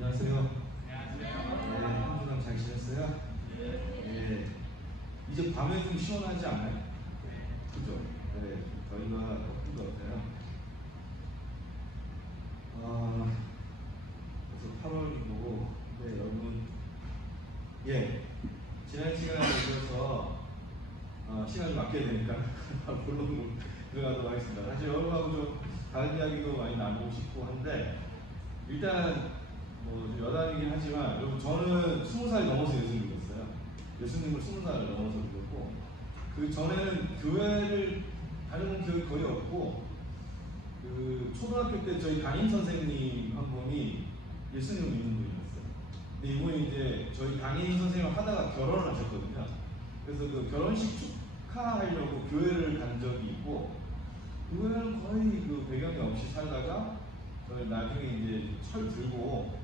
안녕하세요. 네, 한 주간 잘 지냈어요? 네. 이제 밤에 좀 시원하지 않아요? 그죠? 네, 저희가 덮은 것 같아요. 그래서 8월이고, 네, 여러분, 예, 지난 시간에 이어서 시간을 맡겨야 되니까 본론으로 들어가도록 하겠습니다. 사실 여러분하고 좀 다른 이야기도 많이 나누고 싶고 한데, 일단 뭐 여담이긴 하지만 여러분, 저는 20살 넘어서 예수님을 믿었어요. 예수님을 20살 넘어서 믿었고, 그 전에는 교회를 다니는 교회 거의 없고, 그 초등학교 때 저희 담임 선생님 한 분이 예수님을 믿는 분이었어요. 근데 이분이 이제 저희 담임 선생님을 하다가 결혼을 하셨거든요. 그래서 그 결혼식 축하하려고 교회를 간 적이 있고, 교회는 거의 그 배경이 없이 살다가 나중에 이제 철 들고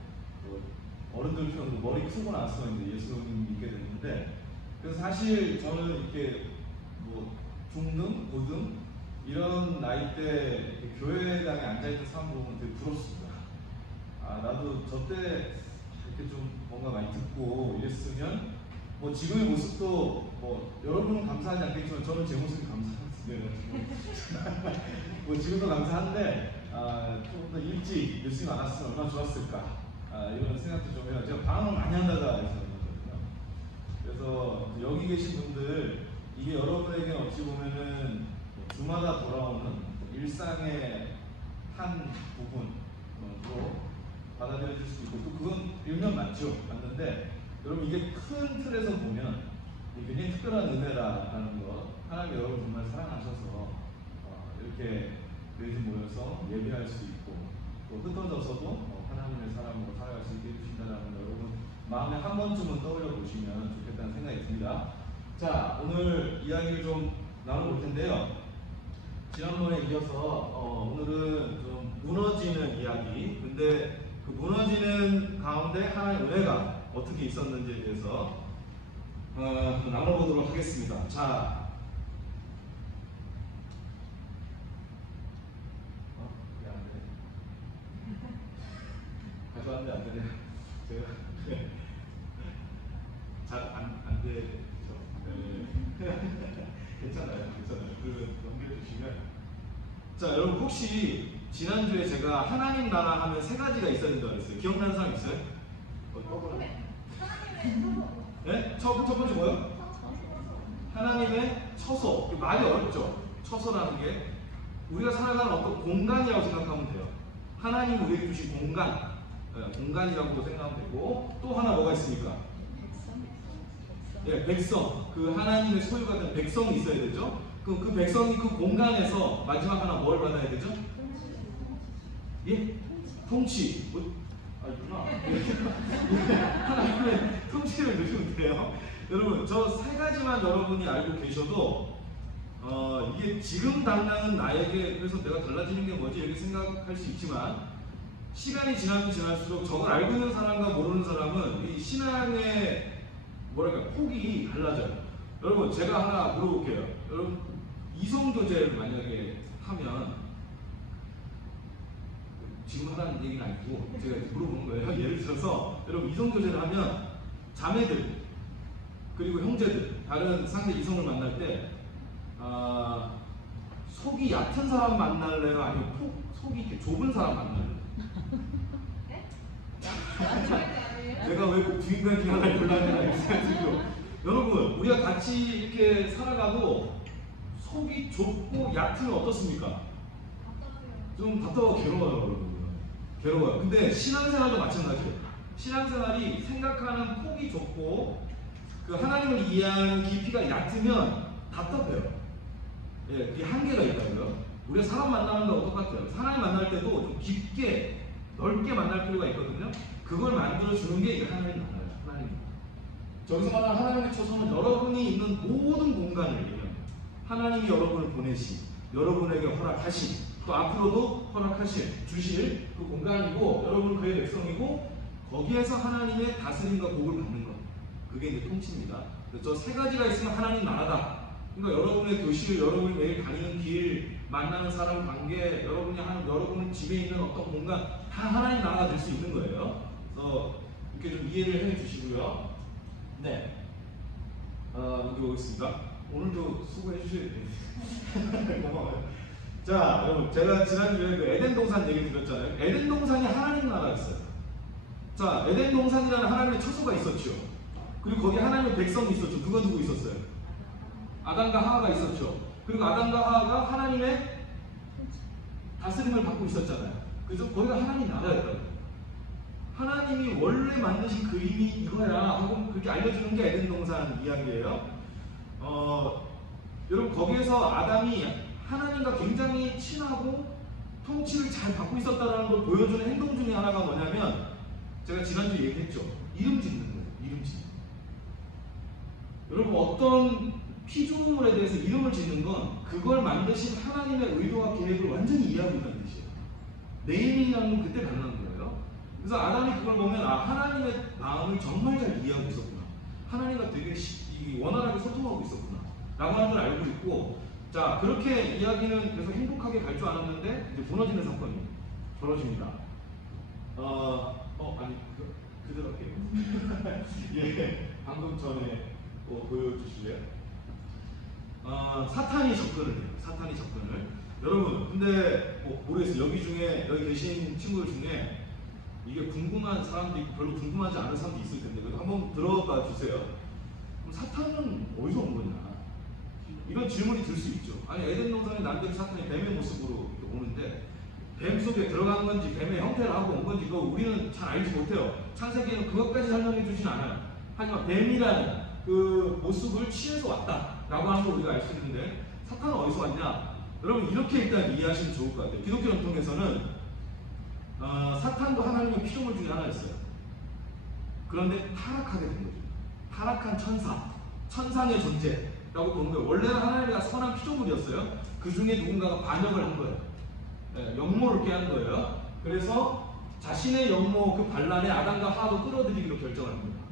어른들 편으로 머리 크고 나서 이제 예수님 믿게 됐는데, 그래서 사실 저는 이렇게 뭐 중등, 고등 이런 나이 때 교회당에 앉아있는 사람 보면 되게 부럽습니다. 나도 저 때 이렇게 좀 뭔가 많이 듣고 이랬으면, 뭐 지금의 모습도 뭐 여러분은 감사하지 않겠지만 저는 제 모습이 감사하거든요. 뭐 지금도 감사한데 조금 더 일찍 예수님 안 왔으면 얼마나 좋았을까, 이런 생각도 좀 해요. 제가 방황을 많이 한다가 해서 그렇거든요. 그래서 여기 계신 분들, 이게 여러분에게 어찌 보면은 주마다 돌아오는 일상의 한 부분으로 받아들여질 수도 있고, 또 그건 일면 맞죠. 맞는데 여러분, 이게 큰 틀에서 보면 굉장히 특별한 은혜라는 것, 하나님 여러분 정말 사랑하셔서 이렇게 교회에 모여서 예배할 수 있고, 또 흩어져서도 하나님의 사람으로 살아갈 수 있게 해주신다는 걸 여러분 마음에 한 번쯤은 떠올려 보시면 좋겠다는 생각이 듭니다. 자, 오늘 이야기를 좀 나눠볼 텐데요. 지난번에 이어서 오늘은 좀 무너지는 이야기, 근데 그 무너지는 가운데 하나님의 은혜가 어떻게 있었는지에 대해서 나눠보도록 하겠습니다. 자, 그게 안 돼. 가져왔는데 안 되네. 제가 잘 안 되죠. 네. 괜찮아요. 그 넘겨 주시면. 자, 여러분, 혹시 지난주에 제가 하나님 나라 하면 세 가지가 있어야 된다고 그랬어요. 기억나는 사람 있어요? 네? 첫 번째 뭐요? 하나님의 처소. 말이 어렵죠? 처소라는 게 우리가 살아가는 어떤 공간이라고 생각하면 돼요. 하나님 우리에게 주신 공간, 공간이라고 생각하면 되고, 또 하나 뭐가 있습니까? 예, 백성. 그 하나님의 소유가 된 백성이 있어야 되죠. 그 백성이 그 공간에서 마지막 하나 뭘 받아야 되죠? 예? 통치. 있구나. 하나님의 통치를 누리면 돼요. 여러분, 저 세 가지만 여러분이 알고 계셔도 이게 지금 당장은 나에게 그래서 내가 달라지는 게 뭐지 이렇게 생각할 수 있지만, 시간이 지나면 지날수록 저걸 알고 있는 사람과 모르는 사람은 이 신앙의 폭이 달라져요. 여러분, 제가 하나 물어볼게요. 여러분, 이성교제를 만약에 하면, 지금 하라는 얘기는 아니고 제가 물어보는 거예요. 예를 들어서 여러분, 이성교제를 하면 자매들 그리고 형제들, 다른 상대 이성을 만날 때 속이 얕은 사람 만날래요? 아니면 속이 이렇게 좁은 사람 만날래요? 네? 내가 왜 꼭 주인공이 하나 골라내나 이렇게 생각이 들고, 여러분, 우리가 같이 이렇게 살아가도 속이 좁고 얕으면 어떻습니까? 좀 답답하고 괴로워요, 여러분. 괴로워요. 근데 신앙생활도 마찬가지예요. 신앙생활이 생각하는 폭이 좁고 그 하나님을 이해하는 깊이가 얕으면 답답해요. 예, 그게 한계가 있다고요. 우리가 사람 만나는 거하고 똑같아요. 사람 만날 때도 좀 깊게, 넓게 만날 필요가 있거든요. 그걸 만들어주는 게 이게 하나님 나라예요. 하나님. 저기서 말하는 하나님의 처소는 여러분이 있는 모든 공간을 얘기합니다. 하나님이 여러분을 보내신, 여러분에게 허락하신, 또 앞으로도 허락하실, 주실 그 공간이고, 여러분은 그의 백성이고, 거기에서 하나님의 다스림과 복을 받는 것. 그게 이제 통치입니다. 저 세 가지가 있으면 하나님 나라다. 그러니까 여러분의 교실, 여러분이 매일 다니는 길, 만나는 사람 관계, 여러분이 하는, 여러분 집에 있는 어떤 공간, 다 하나님 나라가 될 수 있는 거예요. 그래서 이해를 해 주시고요. 네. 문제 보겠습니다. 오늘도 수고해 주셔야 돼요. 고마워요. 자, 여러분, 제가 지난주에 그 에덴 동산 얘기 드렸잖아요. 에덴 동산이 하나님 나라였어요. 자, 에덴 동산이라는 하나님의 처소가 있었죠. 그리고 거기 하나님의 백성이 있었죠. 누구 있었어요? 아담과 하와가 있었죠. 그리고 아담과 하와가 하나님의 다스림을 받고 있었잖아요. 그래서 거기가 하나님 나라였다고요. 하나님이 원래 만드신 그림이 이거야 하고 그렇게 알려주는 게 에덴 동산 이야기예요. 여러분, 거기에서 아담이 하나님과 굉장히 친하고 통치를 잘 받고 있었다는 걸 보여주는 행동 중에 하나가 뭐냐면, 제가 지난주에 얘기했죠. 이름 짓는 거예요. 이름 짓는 거. 여러분, 어떤 피조물에 대해서 이름을 짓는 건 그걸 만드신 하나님의 의도와 계획을 완전히 이해하고 있다는 뜻이에요. 네이밍이라는 건 그때 가능한 거예요. 그래서 아담이 그걸 보면, 아, 하나님의 마음을 정말 잘 이해하고 있었구나. 하나님과 되게 원활하게 소통하고 있었구나 라고 하는 걸 알고 있고, 자, 그렇게 이야기는 그래서 행복하게 갈 줄 알았는데 이제 무너지는 사건이 벌어집니다. 아니, 그대로 할게요. 예, 방금 전에 보여주실래요? 사탄이 접근을 해요. 사탄이 접근을. 여러분, 근데 모르겠어요. 여기 계신 친구들 중에 이게 궁금한 사람도 있고 별로 궁금하지 않은 사람도 있을 텐데, 그래도 한번 들어봐 주세요. 그럼 사탄은 어디서 온 거냐? 이런 질문이 들 수 있죠. 아니, 에덴 동산에 남들이 사탄이 뱀의 모습으로 오는데 뱀 속에 들어간 건지 뱀의 형태를 하고 온 건지 그거 우리는 잘 알지 못해요. 창세기에는 그것까지 설명해 주진 않아요. 하지만 뱀이라는 그 모습을 취해서 왔다라고 하는 걸 우리가 알 수 있는데, 사탄은 어디서 왔냐? 여러분, 이렇게 일단 이해하시면 좋을 것 같아요. 기독교 전통에서는 사탄도 하나님의 피조물 중에 하나였어요. 그런데 타락하게 된 거죠. 타락한 천상의 존재라고 보는 거예요. 원래는 하나님과 선한 피조물이었어요. 그 중에 누군가가 반역을 한 거예요. 역모를 깨한 거예요. 그래서 자신의 역모 그 반란에 아담과 하와도 끌어들이기로 결정한 겁니다.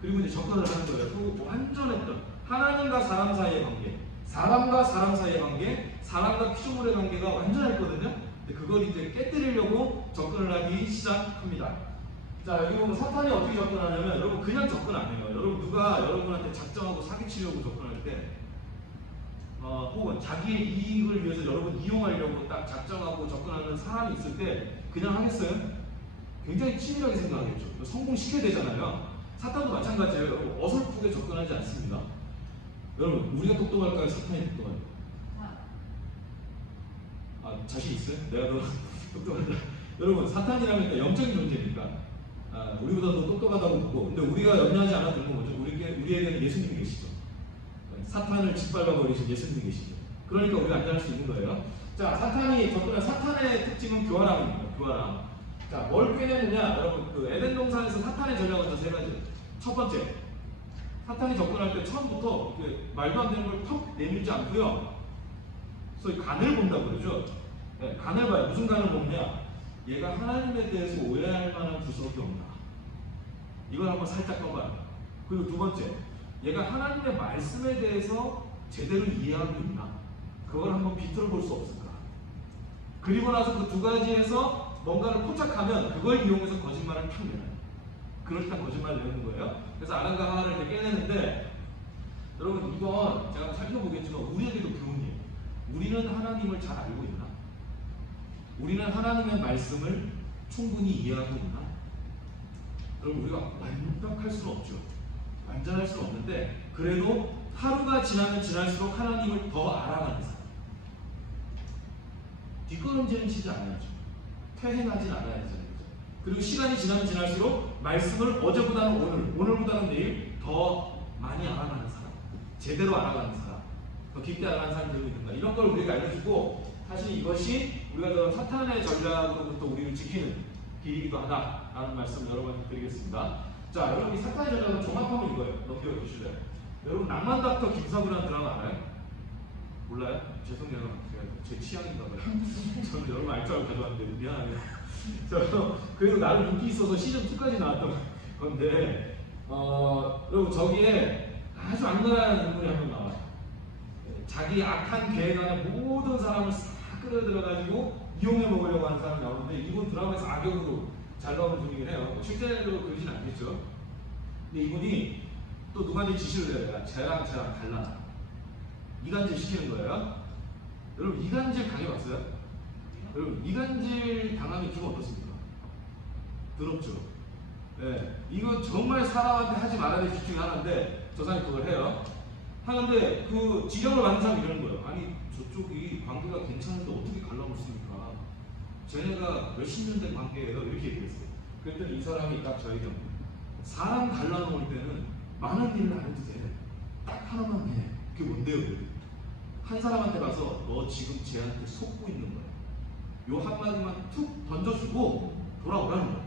그리고 이제 접근을 하는 거예요. 그 완전했던 하나님과 사람 사이의 관계, 사람과 사람 사이의 관계, 사람과 피조물의 관계가 완전했거든요. 근데 그걸 이제 깨뜨리려고 접근을 하기 시작합니다. 자, 여기 보면 사탄이 어떻게 접근하냐면, 여러분, 그냥 접근 안 해요. 여러분, 누가 여러분한테 작정하고 사기치려고 접근할 때, 혹은 자기의 이익을 위해서 여러분 이용하려고 딱 작정하고 접근하는 사람이 있을 때 그냥 하겠어요? 굉장히 치밀하게 생각하겠죠. 성공시켜야 되잖아요. 사탄도 마찬가지예요. 여러분, 어설프게 접근하지 않습니다. 여러분, 우리가 똑똑할까요? 사탄이 똑똑할까요? 자신 있어요? 내가 더 똑똑하다. 여러분, 사탄이라면 영적인 존재니까 우리보다 더 똑똑하다고 보고, 근데 우리가 염려하지 않아도 되는 건 뭐죠? 우리에게는 예수님이 계시죠. 사탄을 짓밟아 버리신 예수님이 계시죠. 그러니까 우리가 안전할 수 있는 거예요. 자, 사탄이 접근한 사탄의 특징은 교활함입니다. 교활함. 자, 뭘 꿰내느냐? 여러분, 그 에덴 동산에서 사탄의 전략은 세 가지. 첫 번째, 사탄이 접근할 때 처음부터 말도 안 되는 걸 턱 내밀지 않고요. 소위 간을 본다고 그러죠. 네, 간을 봐요. 무슨 간을 보느냐? 얘가 하나님에 대해서 오해할 만한 구석이 없나? 이걸 한번 살짝 꺼봐요. 그리고 두 번째, 얘가 하나님의 말씀에 대해서 제대로 이해하고 있나? 그걸 한번 비틀어 볼 수 없을까? 그리고 나서 그 두 가지에서 뭔가를 포착하면 그걸 이용해서 거짓말을 탁 내요. 그렇게 거짓말을 내는 거예요. 그래서 아담과 하와를 이렇게 깨내는데, 여러분, 이건 제가 살펴보겠지만 우리에게도 교훈이에요. 우리는 하나님을 잘 알고 있나? 우리는 하나님의 말씀을 충분히 이해하고 있나? 여러분, 우리가 완벽할 수는 없죠. 완전할 수는 없는데, 그래도 하루가 지나면 지날수록 하나님을 더 알아가는 사람. 뒷걸음질은 치지 않아야죠. 퇴행하진 않아야죠. 그리고 시간이 지나면 지날수록 말씀을 어제보다는 오늘보다는 내일 더 많이 알아가는 사람. 제대로 알아가는 사람. 더 깊게 알아가는 사람이 되고 있는가. 이런 걸 우리가 알려주고, 사실 이것이 우리가 그런 사탄의 전략으로부터 우리를 지키는 길이기도 하다라는 말씀 여러분께 드리겠습니다. 자, 여러분, 이 사탄의 전략은 종합하면 이거예요. 넘겨주실래요? 여러분, 낭만닥터 김사부라는 드라마 알아요? 몰라요? 죄송해요. 제가 제 취향인가 봐요. 저는 여러분 알 줄 알고 가져왔는데 미안해요. 그래도 나름 인기 있어서 시즌2까지 나왔던 건데, 여러분, 저기에 아주 악랄한 인물이 한 명 나와요. 자기 악한 계획 안에 모든 사람을 싹 끌어들여가지고 이용해 먹으려고 하는 사람이 나오는데, 이분 드라마에서 악역으로 잘 나오는 분이긴 해요. 뭐 실제로 그러진 않겠죠. 근데 이분이 또 누구한테 지시를 해요. 쟤랑 갈라. 이간질 시키는 거예요. 여러분 이간질 당해봤어요? 여러분 이간질 당하면 기분 어떻습니까? 더럽죠. 네, 이거 정말 사람한테 하지 말아야 될 것 중에 하나인데 저 사람이 그걸 해요. 하는데 그 지령을 받는 사람이 이러는 거예요. 아니 저쪽이 관계가 괜찮은데 어떻게 갈라놓습니까? 쟤네가 몇십 년 된 관계예요. 이렇게 얘기했어요. 그랬더니 이 사람이 딱 저에게 사람 갈라놓을 때는 많은 일을 안 해도 돼. 딱 하나만 해. 그게 뭔데요? 한 사람한테 가서 너 지금 쟤한테 속고 있는 거야. 요 한마디만 툭 던져주고 돌아오라는 거야.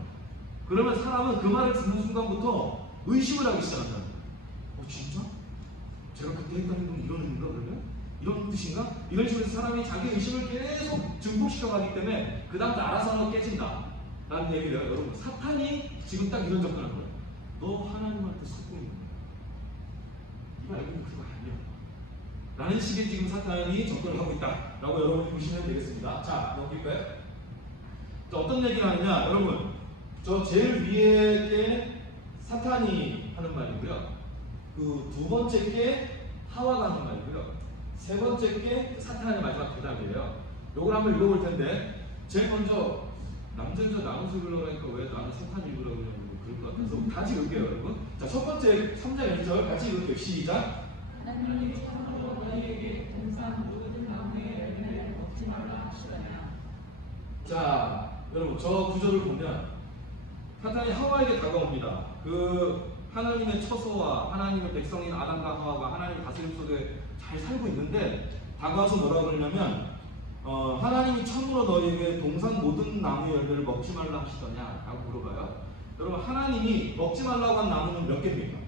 그러면 사람은 그 말을 듣는 순간부터 의심을 하기 시작한다. 진짜? 제가 그때 했던 행동이 이런 의미인가 그러면? 이런 뜻인가? 이런 식으로 사람이 자기 의심을 계속 증폭시켜가기 때문에 그 다음부터 알아서 깨진다 라는 얘기를 해요. 여러분 사탄이 지금 딱 이런 접근을 거예요. 너 하나님한테 속고 있는 거야. 네가 알고 있는 그거 아니야 라는 식의 지금 사탄이 접근을 하고 있다 라고 여러분이 보시면 되겠습니다. 자, 넘길까요? 자, 어떤 얘기를 하느냐 여러분 저 제일 위에 게 사탄이 하는 말이고요. 그 두 번째 게 하와가 하는 말이고요. 세 번째 게 사탄의 마지막 대답이에요. 요걸 한번 읽어볼 텐데 제일 먼저 남자자 나무서 읽으려니까 왜 나는 사탄 읽으라고 그러냐고 그럴 것 같아서 같이 읽을게요 여러분. 자, 첫 번째 3장 1절 같이 읽을게요. 시작. 하나님이 처음으로 너희에게 동산 모든 나무의 열매를 먹지 말라 하시더냐. 자, 여러분 저 구절을 보면 사탄이 하와에게 다가옵니다. 그 하나님의 처소와 하나님의 백성인 아담과 하와가 하나님의 다스림 속에 잘 살고 있는데 다가와서 뭐라 그러냐면 하나님이 참으로 너희에게 동산 모든 나무 열매를 먹지 말라 하시더냐 라고 물어봐요. 여러분 하나님이 먹지 말라고 한 나무는 몇 개입니까?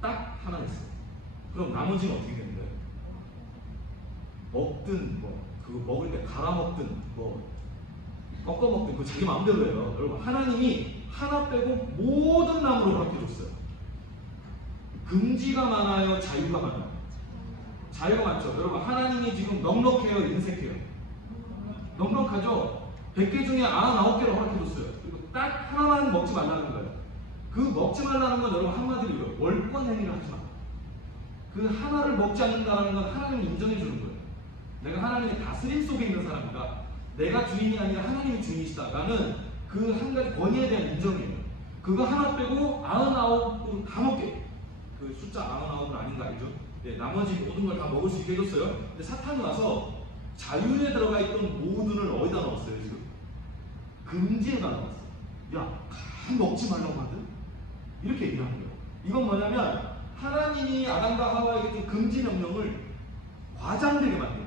딱 하나 있어요. 그럼 나머지는 어떻게 되는 거예요? 먹든 그거 먹을 때 갈아 먹든 꺾어 먹든 그 자기 마음대로 해요. 여러분 하나님이 하나 빼고 모든 나무를 허락해줬어요. 금지가 많아요? 자유가 많아요? 자유가 많죠. 여러분 하나님이 지금 넉넉해요? 인색해요? 넉넉하죠? 100개 중에 99개를 허락해줬어요. 그리고 딱 하나만 먹지 말라는 거예요. 그 먹지 말라는 건 여러분 한마디로 월권 행위를 하지 마. 그 하나를 먹지 않는다는 건 하나님을 인정해 주는 거예요. 내가 하나님의 다스림 속에 있는 사람이다. 내가 주인이 아니라 하나님이 주인이시다. 나는 그 한 가지 권위에 대한 인정이에요. 그거 하나 빼고 99은 다 먹게. 그 숫자 99은 아닌 거 알죠? 네, 나머지 모든 걸 다 먹을 수 있게 해줬어요. 근데 사탄이 와서 자유에 들어가 있던 모든을 어디다 넣었어요 지금? 금지에다 넣었어요. 야, 다 먹지 말라고 하든? 이렇게 얘기하는 거예요. 이건 뭐냐면 하나님이 아담과 하와에게 준 금지 명령을 과장되게 만들어요.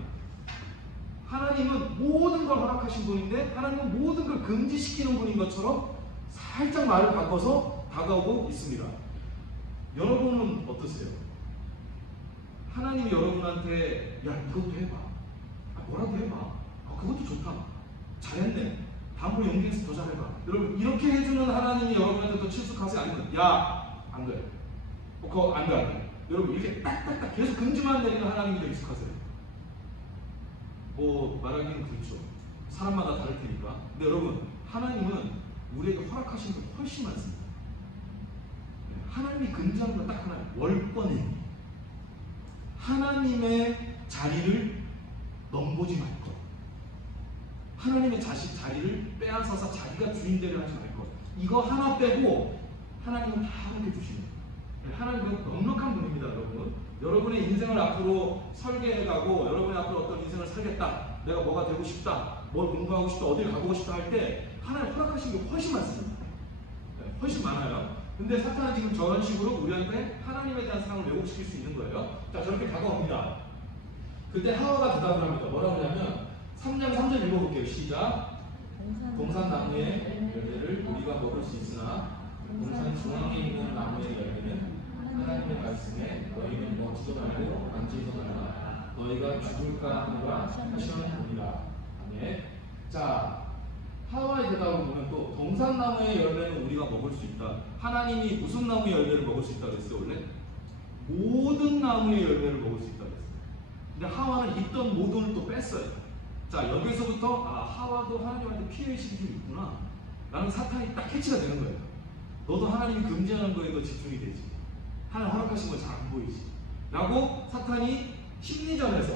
하나님은 모든 걸 허락하신 분인데 하나님은 모든 걸 금지시키는 분인 것처럼 살짝 말을 바꿔서 다가오고 있습니다. 여러분은 어떠세요? 하나님이 여러분한테 야 이것도 해봐, 뭐라도 해봐, 그것도 좋다, 잘했네, 다음으로 용기 내서 더 잘해봐. 여러분 이렇게 해주는 하나님이 여러분한테 더 친숙하세요? 아니면 야 안 돼, 그거 안 돼. 여러분 이렇게 딱딱딱 계속 금지만 내리는 하나님이 더 익숙하세요? 말하기는 그렇죠. 사람마다 다를 테니까. 근데 여러분 하나님은 우리에게 허락하신 게 훨씬 많습니다. 하나님이 금지하는 건 딱 하나예요. 월권행위. 하나님의 자리를 넘보지 말 것. 하나님의 자리를 빼앗아서 자기가 주인되려 하지 말 것. 이거 하나 빼고 하나님은 다 함께 주시는 거예요. 하나님은 넉넉한 분입니다, 여러분. 여러분의 인생을 앞으로 설계해가고 여러분이 앞으로 어떤 인생을 살겠다, 내가 뭐가 되고 싶다, 뭘 공부하고 싶다, 어딜 가보고 싶다 할 때 하나님 허락하신 게 훨씬 많습니다. 훨씬 많아요. 근데 사탄은 지금 저런 식으로 우리한테 하나님에 대한 사랑을 왜곡시킬 수 있는 거예요. 자, 저렇게 다가옵니다. 그때 하와가 대답을 합니다. 뭐라고 하냐면 3장 3절 읽어볼게요. 시작. 동산나무의 열매를 우리가 먹을 수 있으나 동산 중앙에 있는 나무의 열매는 하나님의 말씀에 너희는 먹지도 말고 만지도 말라. 너희가 죽을까 하노라 하시느니라. 아멘. 자, 하와의 대답을 보면 또 동산나무의 열매는 우리가 먹을 수 있다. 하나님이 무슨 나무의 열매를 먹을 수 있다고 했어요? 원래? 모든 나무의 열매를 먹을 수 있다고 했어요. 근데 하와는 있던 모든을 또 뺐어요. 자, 여기서부터 하와도 하나님한테 피해의식이 좀 있구나 나는 사탄이 딱 캐치가 되는 거예요. 너도 하나님이 금지하는 거에 더 집중이 되지. 하나님 허락하신 거 잘 안 보이지. 라고 사탄이 심리전에서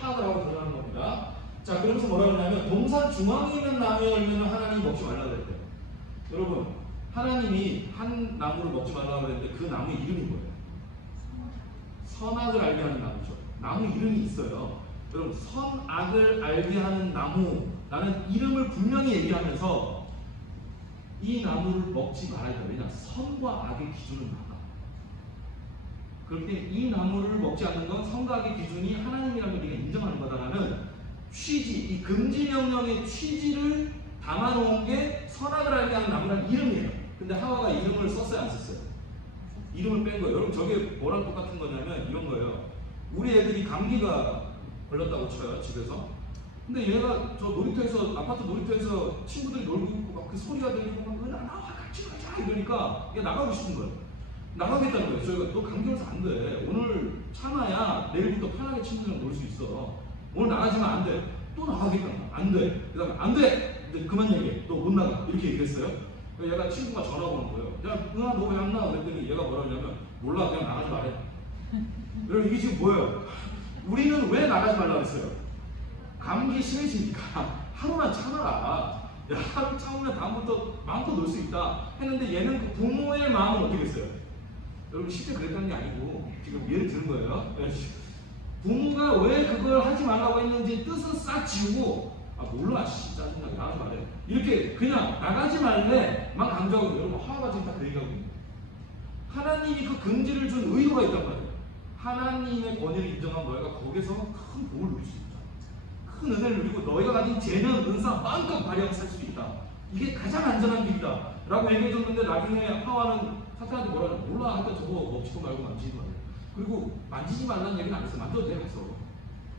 파악을 하고 드러나는 겁니다. 자, 그러면서 뭐라 그러냐면 동산 중앙에 있는 나무의 열매는 하나님이 먹지 말라고 그랬대요. 여러분, 하나님이 한 나무를 먹지 말라고 그랬는데 그 나무 이름이 뭐예요? 선악을 알게 하는 나무죠. 나무 이름이 있어요. 여러분, 선악을 알게 하는 나무라는 이름을 분명히 얘기하면서 이 나무를 먹지 말아야 돼요. 왜냐? 선과 악의 기준은 나가. 그렇기 때문에 이 나무를 먹지 않는 건 선과 악의 기준이 하나님이라는 걸 우리가 인정하는 거다라는 취지, 이 금지 명령의 취지를 담아놓은 게 선악을 알게 하는 나무라는 이름이에요. 근데 하와가 이름을 썼어요, 안 썼어요? 이름을 뺀 거예요. 여러분, 저게 뭐랑 똑같은 거냐면 이런 거예요. 우리 애들이 감기가 걸렸다고 쳐요, 집에서. 근데 얘가 저 놀이터에서, 아파트 놀이터에서 친구들이 놀고 있고 막 그 소리가 들리고 막 나와 같이 가자 이러니까 얘 나가고 싶은 거예요. 나가겠다는 거예요. 저희가 너 감기 걸려서 안 돼. 오늘 참아야 내일부터 편하게 친구들이랑 놀 수 있어. 오늘 나가지면 안 돼. 또 나가겠다. 안 돼. 그 다음에 안 돼. 근데 그만 얘기해. 너 못 나가. 이렇게 얘기했어요. 얘가 친구가 전화가 오는 거예요. 야, 누나 너 왜 안 나가? 그랬더니 얘가 뭐라 그러냐면 몰라, 그냥 나가지 말래. 여러분, 이게 지금 뭐예요? 우리는 왜 나가지 말라고 했어요? 감기 심해지니까 하루만 참아라. 야, 하루 참으면 다음부터 마음껏 놀 수 있다 했는데 얘는 그 부모의 마음은 어떻게 했어요? 여러분, 실제 그랬다는 게 아니고 지금 예를 드는 거예요. 부모가 왜 그걸 하지 말라고 했는지 뜻은 싹 지우고 아 몰라 씨 짜증나게 나가지 말래 이렇게 그냥 나가지 말래만 강조하고. 여러분, 하와가 지금 다 그 얘기하고 있는 거예요. 하나님이 그 금지를 준 의도가 있단 말이에요. 하나님의 권위를 인정한 너희가 거기서 큰 복을 누릴 수 있다. 큰 은혜를 누리고 너희가 가진 재능, 은사 마음껏 발휘하고 살 수 있다. 이게 가장 안전한 길이다 라고 얘기해줬는데 나중에 하와는 사탄한테 뭐라 그래? 몰라 하여튼 저거 먹지도 말고 만지지 말래. 그리고 만지지 말라는 얘기는 안 했어요. 만져도 돼 가서.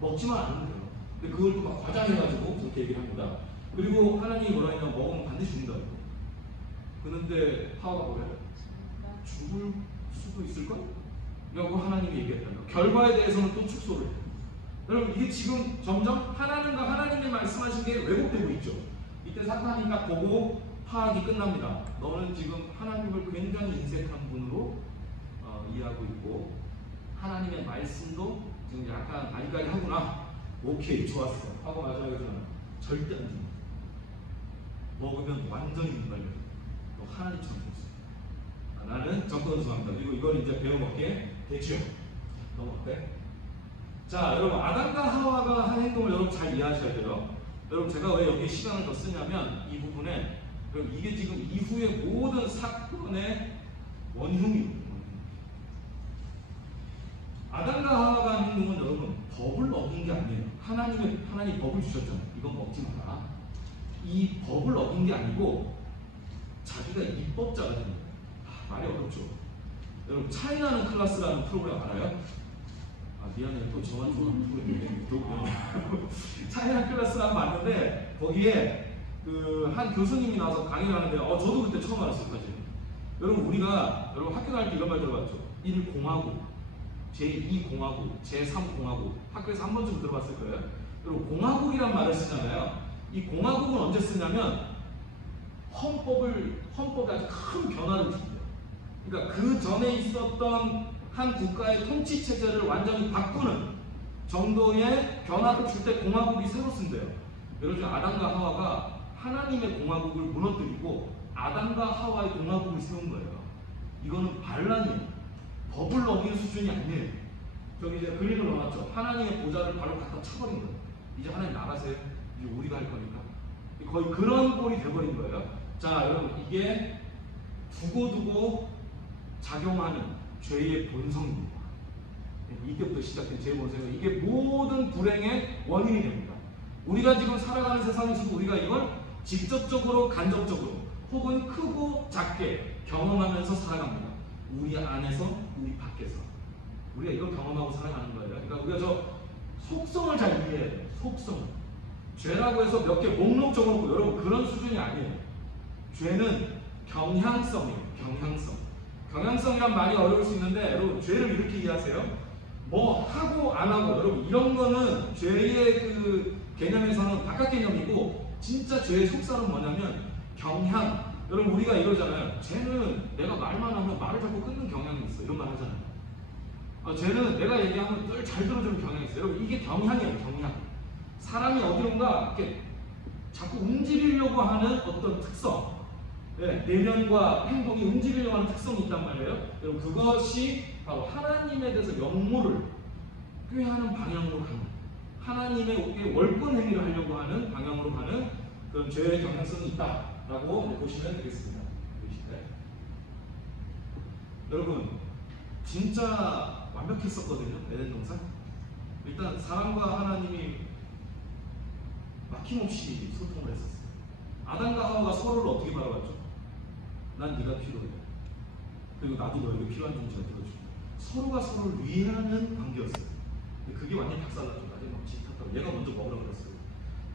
먹지만 않으면 돼요. 근데 그걸 또 막 과장해가지고 그렇게 얘기를 합니다. 그리고 하나님이 뭐라 했냐면 먹으면 반드시 죽는다고. 그런데 하와가 뭐래요? 죽을 수도 있을걸? 라고 하나님이 얘기했다는 거예요. 결과에 대해서는 또 축소를 해요. 여러분, 이게 지금 점점 하나님과 하나님이 말씀하신 게 왜곡되고 있죠. 이때 사탄이 딱 보고 파악이 끝납니다. 너는 지금 하나님을 굉장히 인색한 분으로 이해하고 있고 하나님의 말씀도 지금 약간 아니까지 하구나. 오케이, 좋았어 하고 마지막에서는 절대 안 죽는다. 먹으면 완전히 눈발려. 너 하나님처럼 됐어. 나는 정권을 수합니다. 그리고 이걸 이제 배워먹게 되죠. 넘어갈게. 자, 여러분, 아담과 하와가 한 행동을 여러분 잘 이해하셔야 돼요. 여러분, 제가 왜 여기 시간을 더 쓰냐면 이 부분에 이게 지금 이후의 모든 사건의 원흉이에요. 아담과 하와가 한 행동은 여러분 법을 어긴 게 아니에요. 하나님 법을 주셨잖아요. 이건 먹지 마라. 이 법을 어긴 게 아니고 자기가 입법자가 된 거예요. 말이 어렵죠. 여러분, 차이나는 클래스라는 프로그램 알아요? 미안해요. 또 저만 좋아하는 프로그램이에요. 차이나는 클래스라는 거 봤는데 거기에 그 한 교수님이 나와서 강의를 하는데 저도 그때 처음 알았어요. 사실. 여러분, 우리가 학교 다닐 때 이런 말 들어봤죠. 1공화국, 제2공화국, 제3공화국. 학교에서 한 번쯤 들어봤을 거예요. 여러분, 공화국이란 말을 쓰잖아요. 이 공화국은 언제 쓰냐면 헌법에 아주 큰 변화를 줍니다. 그러니까 그 전에 있었던 한 국가의 통치 체제를 완전히 바꾸는 정도의 변화를 줄 때 공화국이 새로 쓴대요. 여러분, 아담과 하와가 하나님의 공화국을 무너뜨리고 아담과 하와의 공화국을 세운 거예요. 이거는 반란이에요. 법을 어기는 수준이 아니에요. 저기 이제 그림을 넣어놨죠. 하나님의 보좌를 바로 갖다 쳐버린 거예요. 이제 하나님 나가세요. 이제 우리가 할 거니까. 거의 그런 꼴이 돼버린 거예요. 자, 여러분, 이게 두고두고 작용하는 죄의 본성입니다. 이때부터 시작된 죄의 본성은 이게 모든 불행의 원인이 됩니다. 우리가 지금 살아가는 세상에서도 우리가 이걸 직접적으로, 간접적으로 혹은 크고 작게 경험하면서 살아갑니다. 우리 안에서, 우리 밖에서 우리가 이걸 경험하고 살아가는 거예요. 그러니까 우리가 저 속성을 잘 이해해야 돼요. 속성. 죄라고 해서 몇 개 목록 적어놓고 여러분 그런 수준이 아니에요. 죄는 경향성이에요. 경향성이란 말이 어려울 수 있는데 여러분, 죄를 이렇게 이해하세요. 뭐 하고 안 하고, 여러분 이런 거는 죄의 그 개념에서는 바깥 개념이고 진짜 죄의 속성은 뭐냐면 경향. 여러분 우리가 이러잖아요. 쟤는 내가 말만 하면 말을 자꾸 끊는 경향이 있어. 이런 말 하잖아요. 쟤는 내가 얘기하면 늘 잘 들어주는 경향이 있어요. 여러분 이게 경향이에요. 경향. 사람이 어디론가 이렇게 자꾸 움직이려고 하는 어떤 특성, 내면과 행동이 움직이려고 하는 특성이 있단 말이에요. 여러분 그것이 바로 하나님에 대해서 역모를 꾀하는 방향으로 가는, 하나님의 월권 행위를 하려고 하는 방향으로 가는 그런 죄의 경향성이 있다라고 보시면 되겠습니다. 여러분 진짜 완벽했었거든요. 에덴 동산. 일단 사람과 하나님이 막힘없이 소통을 했었어요. 아담과 하와가 서로를 어떻게 바라봤죠? 난 네가 필요해. 그리고 나도 너에게 필요한 존재가 되어줄게. 서로가 서로를 위하는 관계였어요. 근데 그게 완전히 박살났죠. 나중에 막 질탔다고. 얘가 먼저 먹으라고 그랬어요.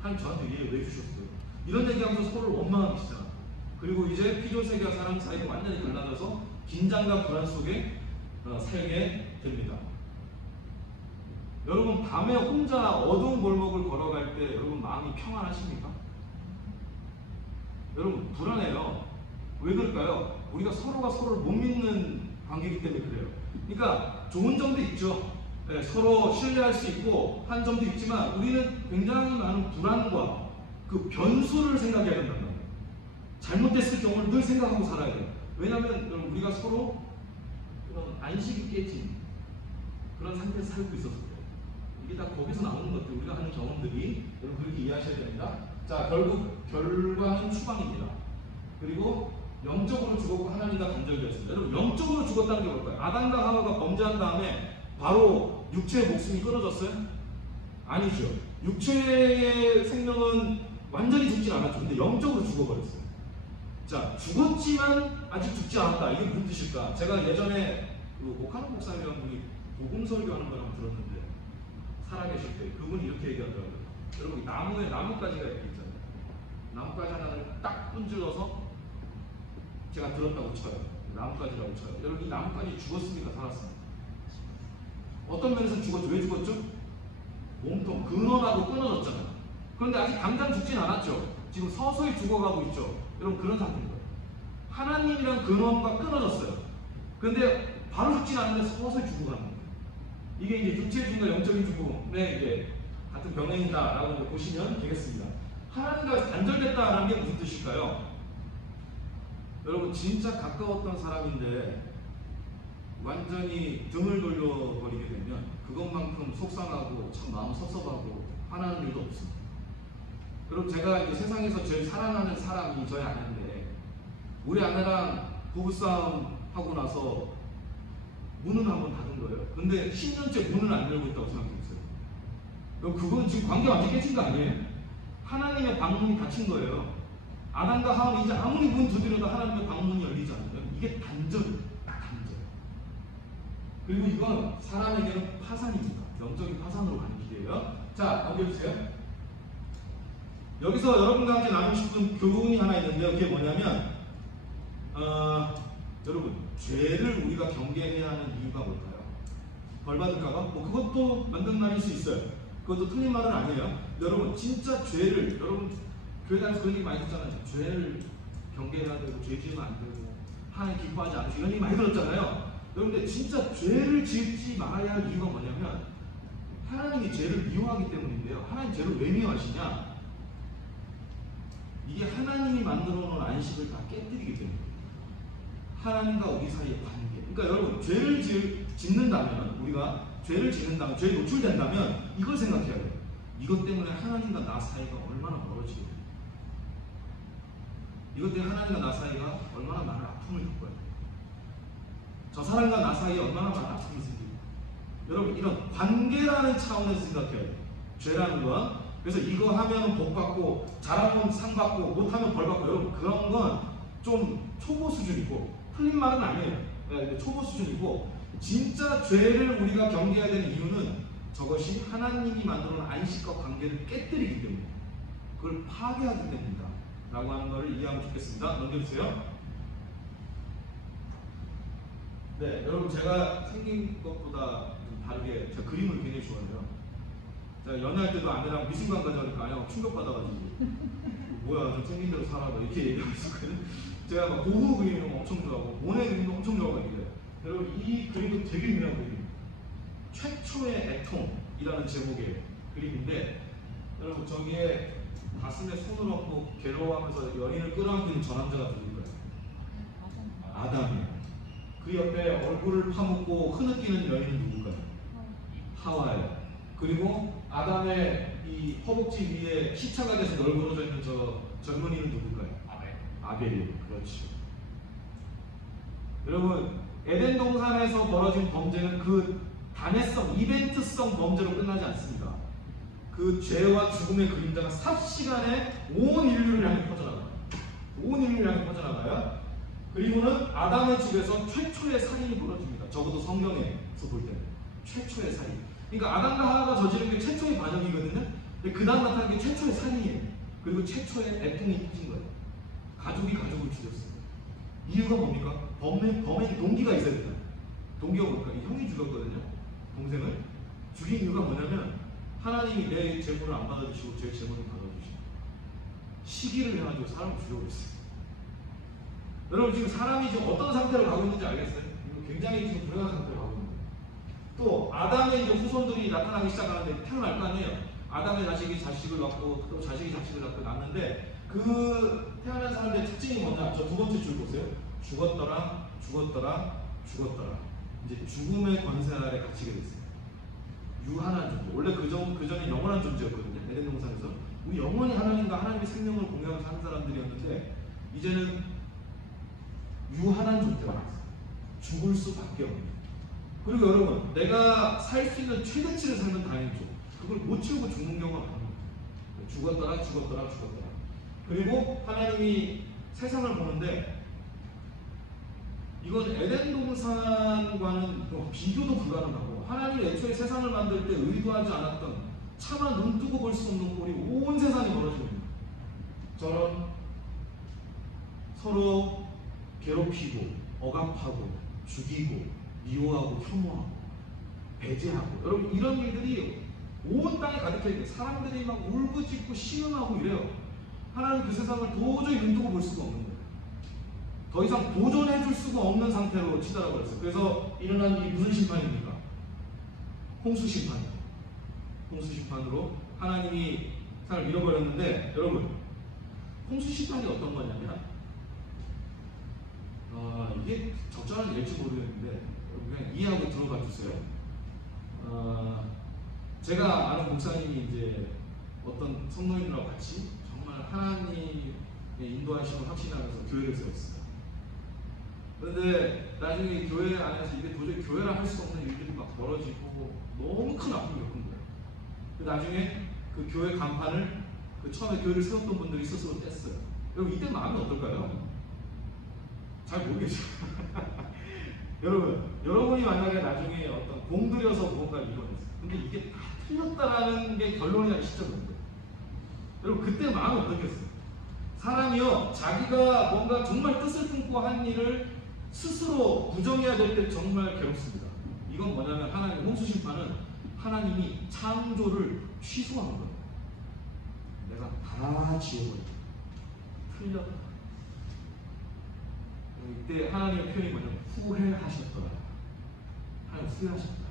하나님 저한테 왜 주셨어요? 이런 얘기하면서 서로를 원망하기 시작합니다. 그리고 이제 피조세계와 사람 사이가 완전히 갈라져서 긴장과 불안 속에 살게 됩니다. 여러분 밤에 혼자 어두운 골목을 걸어갈 때 여러분 마음이 평안하십니까? 여러분 불안해요. 왜 그럴까요? 우리가 서로가 서로를 못 믿는 관계이기 때문에 그래요. 그러니까 좋은 점도 있죠. 서로 신뢰할 수 있고 한 점도 있지만 우리는 굉장히 많은 불안과 그 변수를 생각해야 된단 말이에요. 잘못됐을 경우를 늘 생각하고 살아야 돼요. 왜냐하면 여러분 우리가 서로 그런 안식이 깨진 그런 상태에서 살고 있어서 그래요. 이게 다 거기서 나오는 것들, 우리가 하는 경험들이 여러분 그렇게 이해하셔야 됩니다. 자, 결국 결과는 추방입니다. 그리고 영적으로 죽었고 하나님과 단절되었습니다. 여러분 영적으로 죽었다는 게 뭘까요? 아담과 하와가 범죄한 다음에 바로 육체의 목숨이 끊어졌어요? 아니죠. 육체의 생명은 완전히 죽진 않았죠. 근데 영적으로 죽어버렸어요. 자, 죽었지만 아직 죽지 않았다. 이게 무슨 뜻일까? 제가 예전에 그 오카노 목사님이라는 분이 복음 설교하는 걸 한번 들었는데 살아계실 때 그분이 이렇게 얘기하더라고요. 여러분 나무에 나뭇가지가 이렇게 있잖아요. 나뭇가지 하나를 딱 분질러서 제가 들었다고 쳐요. 나뭇가지라고 쳐요. 여러분 이 나뭇가지 죽었습니까? 살았습니까? 어떤 면에서 죽었죠? 왜 죽었죠? 몸통, 근원하고 끊어졌잖아요. 그런데 아직 당장 죽진 않았죠. 지금 서서히 죽어가고 있죠. 여러분 그런 상태인 거예요. 하나님이랑 근원과 끊어졌어요. 그런데 바로 죽진 않는데 서서히 죽어가는 거예요. 이게 이제 육체의 죽음과 영적인 죽음의 이제 같은 병행이다라고 보시면 되겠습니다. 하나님과 단절됐다라는 게 무슨 뜻일까요? 여러분 진짜 가까웠던 사람인데 완전히 등을 돌려버리게 되면 그것만큼 속상하고 참 마음 섭섭하고 화나는 일도 없습니다. 여러분 제가 이제 세상에서 제일 사랑하는 사람이 저희 아내인데 우리 아내랑 부부싸움 하고 나서 문은 한번 닫은 거예요. 근데 10년째 문을 안 열고 있다고 생각해보세요. 그건 지금 관계가 완전히 깨진 거 아니에요? 하나님의 방문이 닫힌 거예요. 아담과 하와는 이제 아무리 문 두드려도 하나님의 방문이 열리지 않아요. 이게 단절이에요. 단절. 그리고 이건 사람에게는 파산입니다. 영적인 파산으로 가는 길이에요. 자, 넘겨주세요. 여기서 여러분과 함께 나누고 싶은 교훈이 하나 있는데요. 그게 뭐냐면 여러분 죄를 우리가 경계해야 하는 이유가 뭘까요? 벌 받을까봐? 뭐 그것도 맞는 말일 수 있어요. 그것도 틀린 말은 아니에요. 여러분 진짜 죄를 여러분 교회 다니면서 그런 얘기 많이 듣잖아요. 죄를 경계해야 되고 죄 지으면 안 되고 하나님 기뻐하지 않으시고 이런 얘기 많이 들었잖아요. 여러분들 진짜 죄를 짓지 말아야 할 이유가 뭐냐면 하나님이 죄를 미워하기 때문인데요. 하나님 죄를 왜 미워하시냐? 이게 하나님이 만들어 놓은 안식을 다 깨뜨리기 때문에 하나님과 우리 사이의 관계. 그러니까 여러분 죄를 짓는다면 우리가 죄를 짓는다면 죄에 노출된다면 이걸 생각해야 돼요. 이것 때문에 하나님과 나 사이가 얼마나 멀어지게 돼요. 이것 때문에 하나님과 나 사이가 얼마나 많은 아픔을 겪어야 돼요. 저 사람과 나 사이에 얼마나 많은 아픔이 생기고 여러분 이런 관계라는 차원에서 생각해야 돼요. 죄라는 건 그래서 이거 하면 복 받고 잘하면 상 받고 못하면 벌 받고 여러분 그런 건 좀 초보 수준이고 틀린 말은 아니에요. 네, 초보 수준이고 진짜 죄를 우리가 경계해야 되는 이유는 저것이 하나님이 만들어 놓은 안식과 관계를 깨뜨리기 때문에 그걸 파괴하기 때문이다 라고 하는 것을 이해하면 좋겠습니다. 넘겨주세요. 네, 여러분 제가 생긴 것보다 좀 다르게 제가 그림을 굉장히 좋아해요. 제가 연애할 때도 아내랑 미술관 가자니까 아내가 충격받아가지고 뭐야 좀 생긴 대로 살아 이렇게 얘기했었거든요. 제가 막 고흐 그림도 엄청 좋아하고 모네 그림도 엄청 좋아하거든요. 여러분 이 그림도 되게 유명한 그림. 최초의 애통이라는 제목의 그림인데 여러분 저기에 가슴에 손을 얹고 괴로워하면서 연인을 끌어안고 있는 저 남자가 누구예요? 아담이에요. 그 옆에 얼굴을 파묻고 흐느끼는 여인은 누굴까요? 하와예요. 그리고 아담의 이 허벅지 위에 시차가 돼서 널브러져 있는 저 젊은이는 누굴까요? 아벨이에요. 그렇죠. 여러분 에덴 동산에서 벌어진 범죄는 그 단회성, 이벤트성 범죄로 끝나지 않습니다. 그 죄와 죽음의 그림자가 삽시간에 온 인류를 향해 퍼져나가요. 온 인류를 향해 퍼져나가요. 그리고는 아담의 집에서 최초의 살인이 벌어집니다. 적어도 성경에서 볼 때는 최초의 살인. 그러니까 아담과 하나가 저지른 게 최초의 반역이거든요. 근데 그 다음 나타난 게 최초의 살인이에요. 그리고 최초의 애통이 터진 거예요. 가족이 가족을 죽였어요. 이유가 뭡니까? 범행 동기가 있어야 돼요. 동기가 뭘까? 형이 죽였거든요. 동생을 죽인 이유가 뭐냐면 하나님이 내 재물을 안 받아주시고 제 재물을 받아주시고 시기를 해가지고 사람을 죽여버렸어요. 여러분 지금 사람이 지금 어떤 상태로 가고 있는지 알겠어요? 굉장히 지금 불행한 상태로 가고 있는 거예요. 또 아담의 이제 후손들이 나타나기 시작하는데 태어날 거 아니에요. 아담의 자식이 자식을 낳고 또 자식이 자식을 낳고 낳는데 그 태어난 사람들의 특징이 뭐냐? 저 두 번째 줄 보세요. 죽었더라, 죽었더라, 죽었더라. 이제 죽음의 권세 아래 갇히게 됐어요. 유한한 존재. 원래 그 전에 영원한 존재였거든요. 에덴 동산에서. 우리 영원히 하나님과 하나님의 생명을 공유하면서 사는 사람들이었는데 이제는 유한한 존재가 됐어요. 죽을 수밖에 없는. 그리고 여러분, 내가 살 수 있는 최대치를 살면 다행이죠. 그걸 못 채우고 죽는 경우가 많아요. 죽었더라, 죽었더라, 죽었더라. 그리고 하나님이 세상을 보는데 이건 에덴 동산과는 비교도 불가능하고 하나님이 애초에 세상을 만들 때 의도하지 않았던 차마 눈 뜨고 볼 수 없는 꼴이 온 세상에 벌어집니다. 저런 서로 괴롭히고 억압하고 죽이고 미워하고 혐오하고 배제하고 여러분 이런 일들이 온 땅에 가득해 있고 사람들이 막 울부짖고 신음하고 이래요. 하나님 그 세상을 도저히 눈 뜨고 볼 수가 없는 거예요. 더 이상 보존해 줄 수가 없는 상태로 치달아 버렸어요. 그래서 일어난 일이 무슨 심판입니까? 홍수 심판이에요. 홍수 심판으로 하나님이 세상을 밀어버렸는데 여러분 홍수 심판이 어떤 거냐면 이게 적절한 예일지 모르겠는데 그냥 이해하고 들어봐 주세요. 제가 아는 목사님이 이제 어떤 성도님들하고 같이 정말 하나님의 인도하심을 확신하면서 교회를 세웠어요. 그런데 나중에 교회 안에서 이게 도저히 교회라 할 수 없는 일들이 막 벌어지고 너무 큰 아픔을 겪은 거예요. 나중에 그 교회 간판을 처음에 교회를 세웠던 분들이 스스로 뗐어요. 여러분 이때 마음이 어떨까요? 잘 모르겠어요. 여러분이 만약에 나중에 어떤 공들여서 무언가를 이뤄냈어요. 근데 이게 다 틀렸다라는 게 결론이 나기 시작합니다. 여러분 그때 마음이 어떻겠어요? 사람이요 자기가 뭔가 정말 뜻을 품고 한 일을 스스로 부정해야 될 때 정말 괴롭습니다. 이건 뭐냐면 하나님의 홍수 심판은 하나님이 창조를 취소하는 거예요. 내가 다 지워버려. 틀렸다. 이때 하나님의 표현이 뭐냐면 후회하셨더라. 하나님 후회하셨다.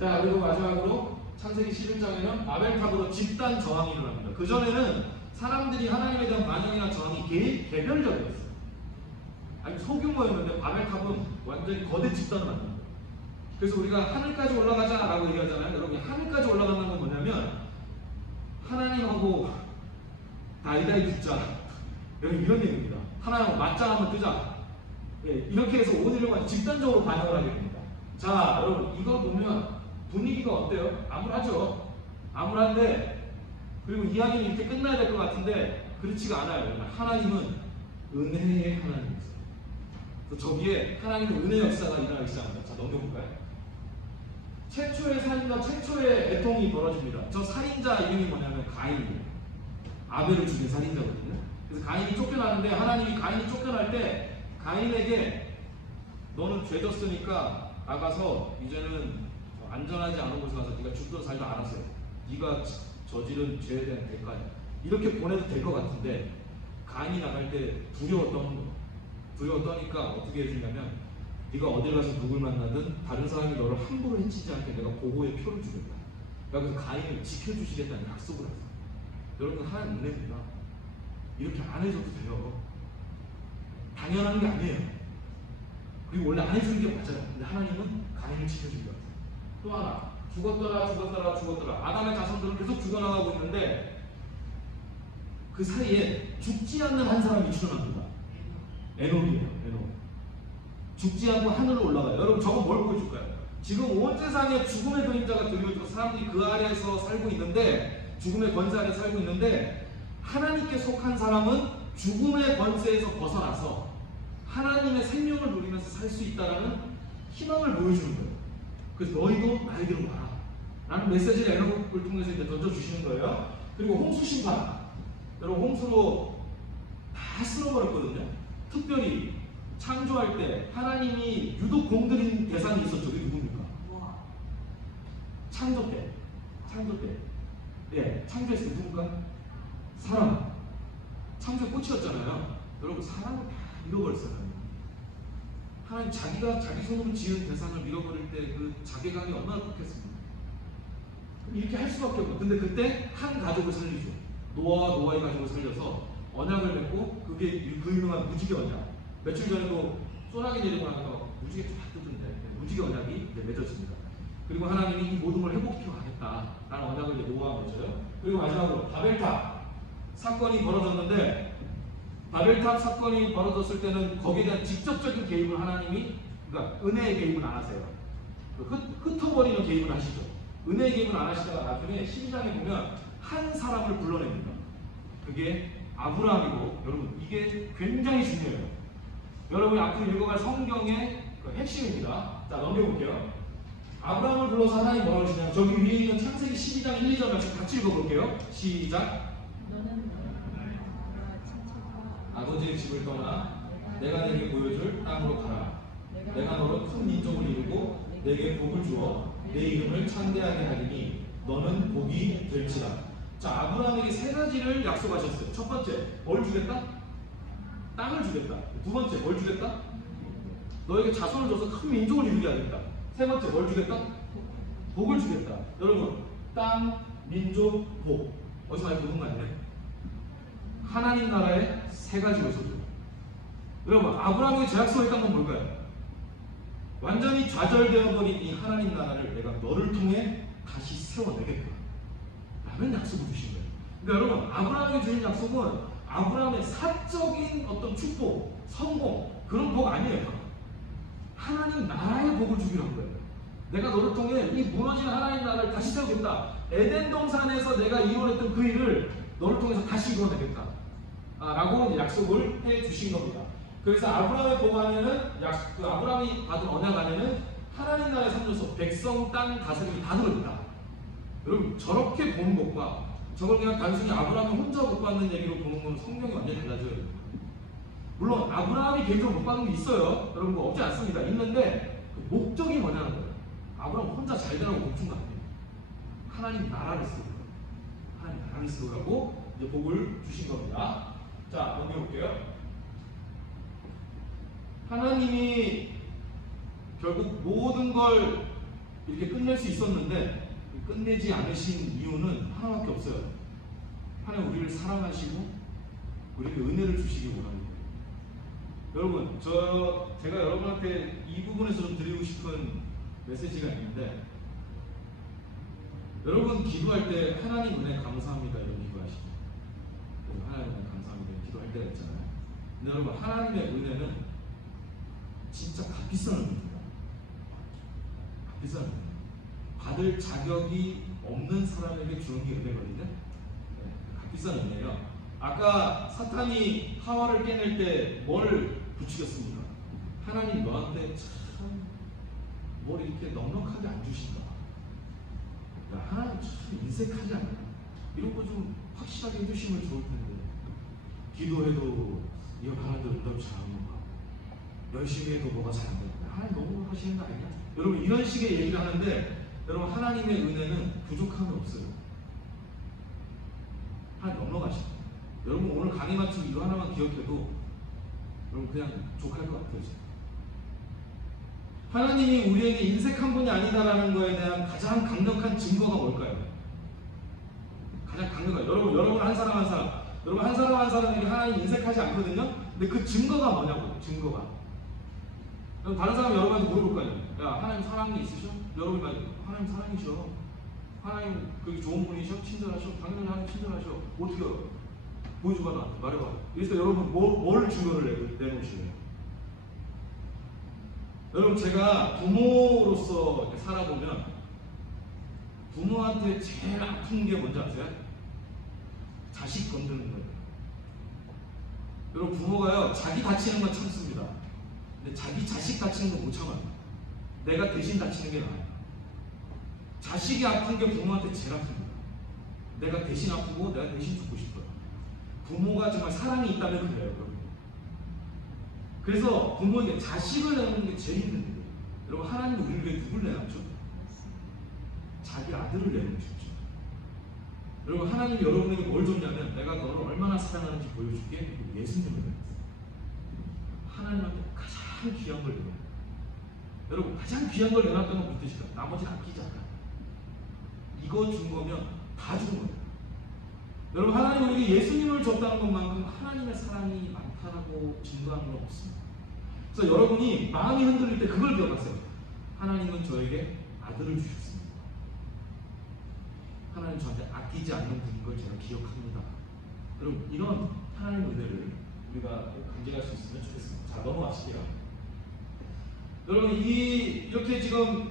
자 그리고 마지막으로 창세기 11장에는 아벨탑으로 집단 저항이 일어납니다. 그전에는 사람들이 하나님에 대한 반응이나 저항이 개별적이었어요. 아니 소규모였는데 아벨탑은 완전히 거대 집단을 만든 거예요. 그래서 우리가 하늘까지 올라가자 라고 얘기하잖아요. 여러분 하늘까지 올라간다는 건 뭐냐면 하나님하고 다이다이 붙자 여러분 이런 얘기입니다. 하나님하고 맞짱 한번 뜨자. 예, 이렇게 해서 온 인류가 집단적으로 반응을 하게 됩니다. 자 여러분 이거 보면 분위기가 어때요? 암울하죠? 암울한데 그리고 이야기는 이렇게 끝나야 될 것 같은데 그렇지가 않아요. 하나님은 은혜의 하나님이세요. 저기에 하나님의 은혜 역사가 일어나기 시작합니다. 자 넘겨볼까요? 최초의 살인과 최초의 애통이 벌어집니다. 저 살인자 이름이 뭐냐면 가인이에요. 아벨을 죽인 살인자거든요. 그래서 가인이 쫓겨나는데 하나님이 가인이 쫓겨날 때 가인에게 너는 죄졌으니까 나가서 이제는 안전하지 않은 곳에 가서 네가 죽든 살든 알아서 해. 네가 저지른 죄에 대한 대가야. 이렇게 보내도 될 것 같은데 가인이 나갈 때 두려워 떠는 거야. 두려워 떠니까 어떻게 해주냐면 네가 어딜 가서 누굴 만나든 다른 사람이 너를 함부로 해치지 않게 내가 보호의 표를 주겠다. 그래서 가인을 지켜주시겠다는 약속을 했어. 여러분 하나님 은혜입니다. 이렇게 안 해줘도 돼요. 당연한 게 아니에요. 그리고 원래 안 해주는 게 맞아요. 근데 하나님은 가인을 지켜주는 거예요. 또 하나 죽었더라. 아담의 자손들은 계속 죽어나가고 있는데 그 사이에 죽지 않는 한 사람이 출현합니다. 에녹이에요. 에녹. 죽지 않고 하늘로 올라가요. 여러분 저거 뭘 보여줄까요? 지금 온 세상에 죽음의 그림자가 드리워지고 사람들이 그 아래에서 살고 있는데 죽음의 권세 아래 살고 있는데 하나님께 속한 사람은 죽음의 권세에서 벗어나서 하나님의 생명을 누리면서 살 수 있다는 희망을 보여주는 거예요. 그래서 너희도 나에게로 와라 라는 메시지를 에녹을 통해서 이제 던져주시는 거예요. 그리고 홍수 심판, 여러분 홍수로 다 쓸어버렸거든요. 특별히 창조할 때 하나님이 유독 공들인 대상이 있었죠. 그게 누굽니까? 창조 때. 예, 창조했을 때 누군가? 사람. 창조의 꽃이었잖아요. 여러분 사람을 다 잃어버렸어요. 하나님 자기가 자기 손으로 지은 대상을 잃어버릴 때 그 자괴감이 얼마나 컸겠습니까? 이렇게 할 수밖에 없고, 근데 그때 한 가족을 살리죠. 노아의 가족을 살려서 언약을 맺고, 그게 그 유명한 무지개 언약. 며칠 전에도 소나기 내리고 나니까 무지개 쫙 뜨던데 무지개 언약이 이제 맺어집니다. 그리고 하나님이 이 모든 걸 회복시켜 가겠다라는 언약을 이제 노아가 맺어요. 그리고 마지막으로 바벨탑 사건이 벌어졌는데, 바벨탑 사건이 벌어졌을 때는 거기에 대한 직접적인 개입을 하나님이, 그러니까 은혜의 개입은 안 하세요. 흩어버리는 개입은 하시죠. 은혜의 개입은 안 하시다가 나중에 12장에 보면 한 사람을 불러냅니다. 그게 아브라함이고, 여러분 이게 굉장히 중요해요. 여러분이 앞으로 읽어갈 성경의 그 핵심입니다. 자, 넘겨볼게요. 아브라함을 불러서 하나님 뭐라고 하시냐면, 저기 위에 있는 창세기 12장 1, 2절 같이 읽어볼게요. 시작. 아버지의 집을 떠나 내가 내게 보여줄 땅으로 가라. 내가 너로 큰 민족을 이루고 내게 복을 주어 내 이름을 창대하게 하리니 너는 복이 될지라. 자, 아브라함에게 세 가지를 약속하셨어요. 첫 번째, 뭘 주겠다? 땅을 주겠다. 두 번째, 뭘 주겠다? 너에게 자손을 줘서 큰 민족을 이루게 하겠다. 세 번째, 뭘 주겠다? 복을 주겠다. 여러분, 땅, 민족, 복. 어디서 많이 보는 거 아니에요? 하나님 나라의 세 가지 요소죠. 여러분, 아브라함에게 제약서했던 건 뭘까요? 완전히 좌절되어 버린 이 하나님 나라를 내가 너를 통해 다시 세워내겠다 라는 약속을 주신 거예요. 그러니까 여러분, 아브라함에게 주신 약속은 아브라함의 사적인 어떤 축복, 성공, 그런 복 아니에요. 하나님 나라의 복을 주기로 한 거예요. 내가 너를 통해 이 무너진 하나님 나라를 다시 세우겠다. 에덴 동산에서 내가 이루어냈던 그 일을 너를 통해서 다시 이루어내겠다 라고 약속을 해 주신 겁니다. 그래서 아브라함의 복 안에는, 그 아브라함이 받은 언약 안에는 하나님 나라의 3요소, 백성, 땅, 다스림이 다 들어있다. 여러분, 저렇게 보는 것과 저걸 그냥 단순히 아브라함이 혼자 못 받는 얘기로 보는 건 성경이 완전히 달라져요. 물론 아브라함이 개인적으로 못 받는 게 있어요. 여러분, 뭐 없지 않습니다. 있는데 그 목적이 뭐냐는 거예요. 아브라함 혼자 잘 되라고 멈춘 거 아니에요. 하나님 나라를 세우라고. 하나님 나라를 세우라고 이제 복을 주신 겁니다. 자, 넘겨볼게요. 하나님이 결국 모든 걸 이렇게 끝낼 수 있었는데 끝내지 않으신 이유는 하나밖에 없어요. 하나님 우리를 사랑하시고 우리에게 은혜를 주시기 원합니다. 여러분, 제가 여러분한테 이 부분에서 좀 드리고 싶은 메시지가 있는데, 여러분 기도할 때 하나님 은혜 감사합니다 이런 기도하시죠. 하나님 은혜 감사합니다 기도할 때가 있잖아요. 근데 여러분, 하나님의 은혜는 진짜 값비싼 은혜입니다. 값비싼 은혜. 받을 자격이 없는 사람에게 주는 게 은혜거든요. 값비싼 은혜예요. 아까 사탄이 하와를 깨낼 때 뭘 부추겼습니까? 하나님 너한테 참 뭘 이렇게 넉넉하게 안 주신다. 야, 하나님 참 인색하지 않나? 이런 거 좀 확실하게 해주시면 좋을 텐데, 기도해도 이거 하나도 응답 잘하는 건가? 열심히 해도 뭐가 잘 안 되는데 하나님 너무 하시는 거 아니냐? 여러분, 이런 식의 얘기를 하는데 여러분 하나님의 은혜는 부족함이 없어요. 하나님 넉넉하시다. 여러분 오늘 강의 마치고 이거 하나만 기억해도 여러분 그냥 족할 것 같아요. 하나님이 우리에게 인색한 분이 아니다라는 거에 대한 가장 강력한 증거가 뭘까요? 가장 강력한 여러분 한 사람 한 사람 여러분 한 사람 한 사람에게 하나님 인색하지 않거든요. 근데 그 증거가 뭐냐고 증거가. 그럼 다른 사람 여러분한테 물어볼 거 아니에요. 야 하나님 사랑이 있으셔? 여러분이 말 하나님 사랑이셔. 하나님 그게 좋은 분이셔? 친절하셔? 당연히 하나님 친절하셔. 어떻게 알아? 보여줘봐 나한테 말해봐. 그래서 여러분 뭘 증거를 내놓으실래요? 여러분 제가 부모로서 이렇게 살아보면 부모한테 제일 아픈 게 뭔지 아세요? 자식 건드는 거예요. 여러분 부모가요 자기 다치는 건 참습니다. 근데 자기 자식 다치는 건 못 참아요. 내가 대신 다치는 게 나아요. 자식이 아픈 게 부모한테 제일 아픕니다. 내가 대신 아프고 내가 대신 죽고 싶어요. 부모가 정말 사랑이 있다면 그래요. 여러분. 그래서 부모에게 자식을 내놓는 게 제일 힘든 일이에요. 여러분 하나님은 우리를 위해 누굴 내놨죠? 자기 아들을 내놓으셨죠. 여러분 하나님이 여러분에게 뭘 줬냐면 내가 너를 얼마나 사랑하는지 보여줄게. 예수님을 내놨어요. 하나님한테 가장 귀한 걸 내놨어요. 여러분 가장 귀한 걸 내놨던 건 믿으시죠? 나머지 아끼지 않아요. 이거 준 거면 다 준 거예요. 여러분 하나님 우리에게 예수님을 줬다는 것만큼 하나님의 사랑이 많다고 증거하는 건 없습니다. 그래서 여러분이 마음이 흔들릴 때 그걸 기억하세요. 하나님은 저에게 아들을 주셨습니다. 하나님 저한테 아끼지 않는 분인 걸 제가 기억합니다. 여러분 이런 하나님의 은혜를 우리가 감지할 수 있으면 좋겠습니다. 자 넘어가실게요. 여러분 이렇게 지금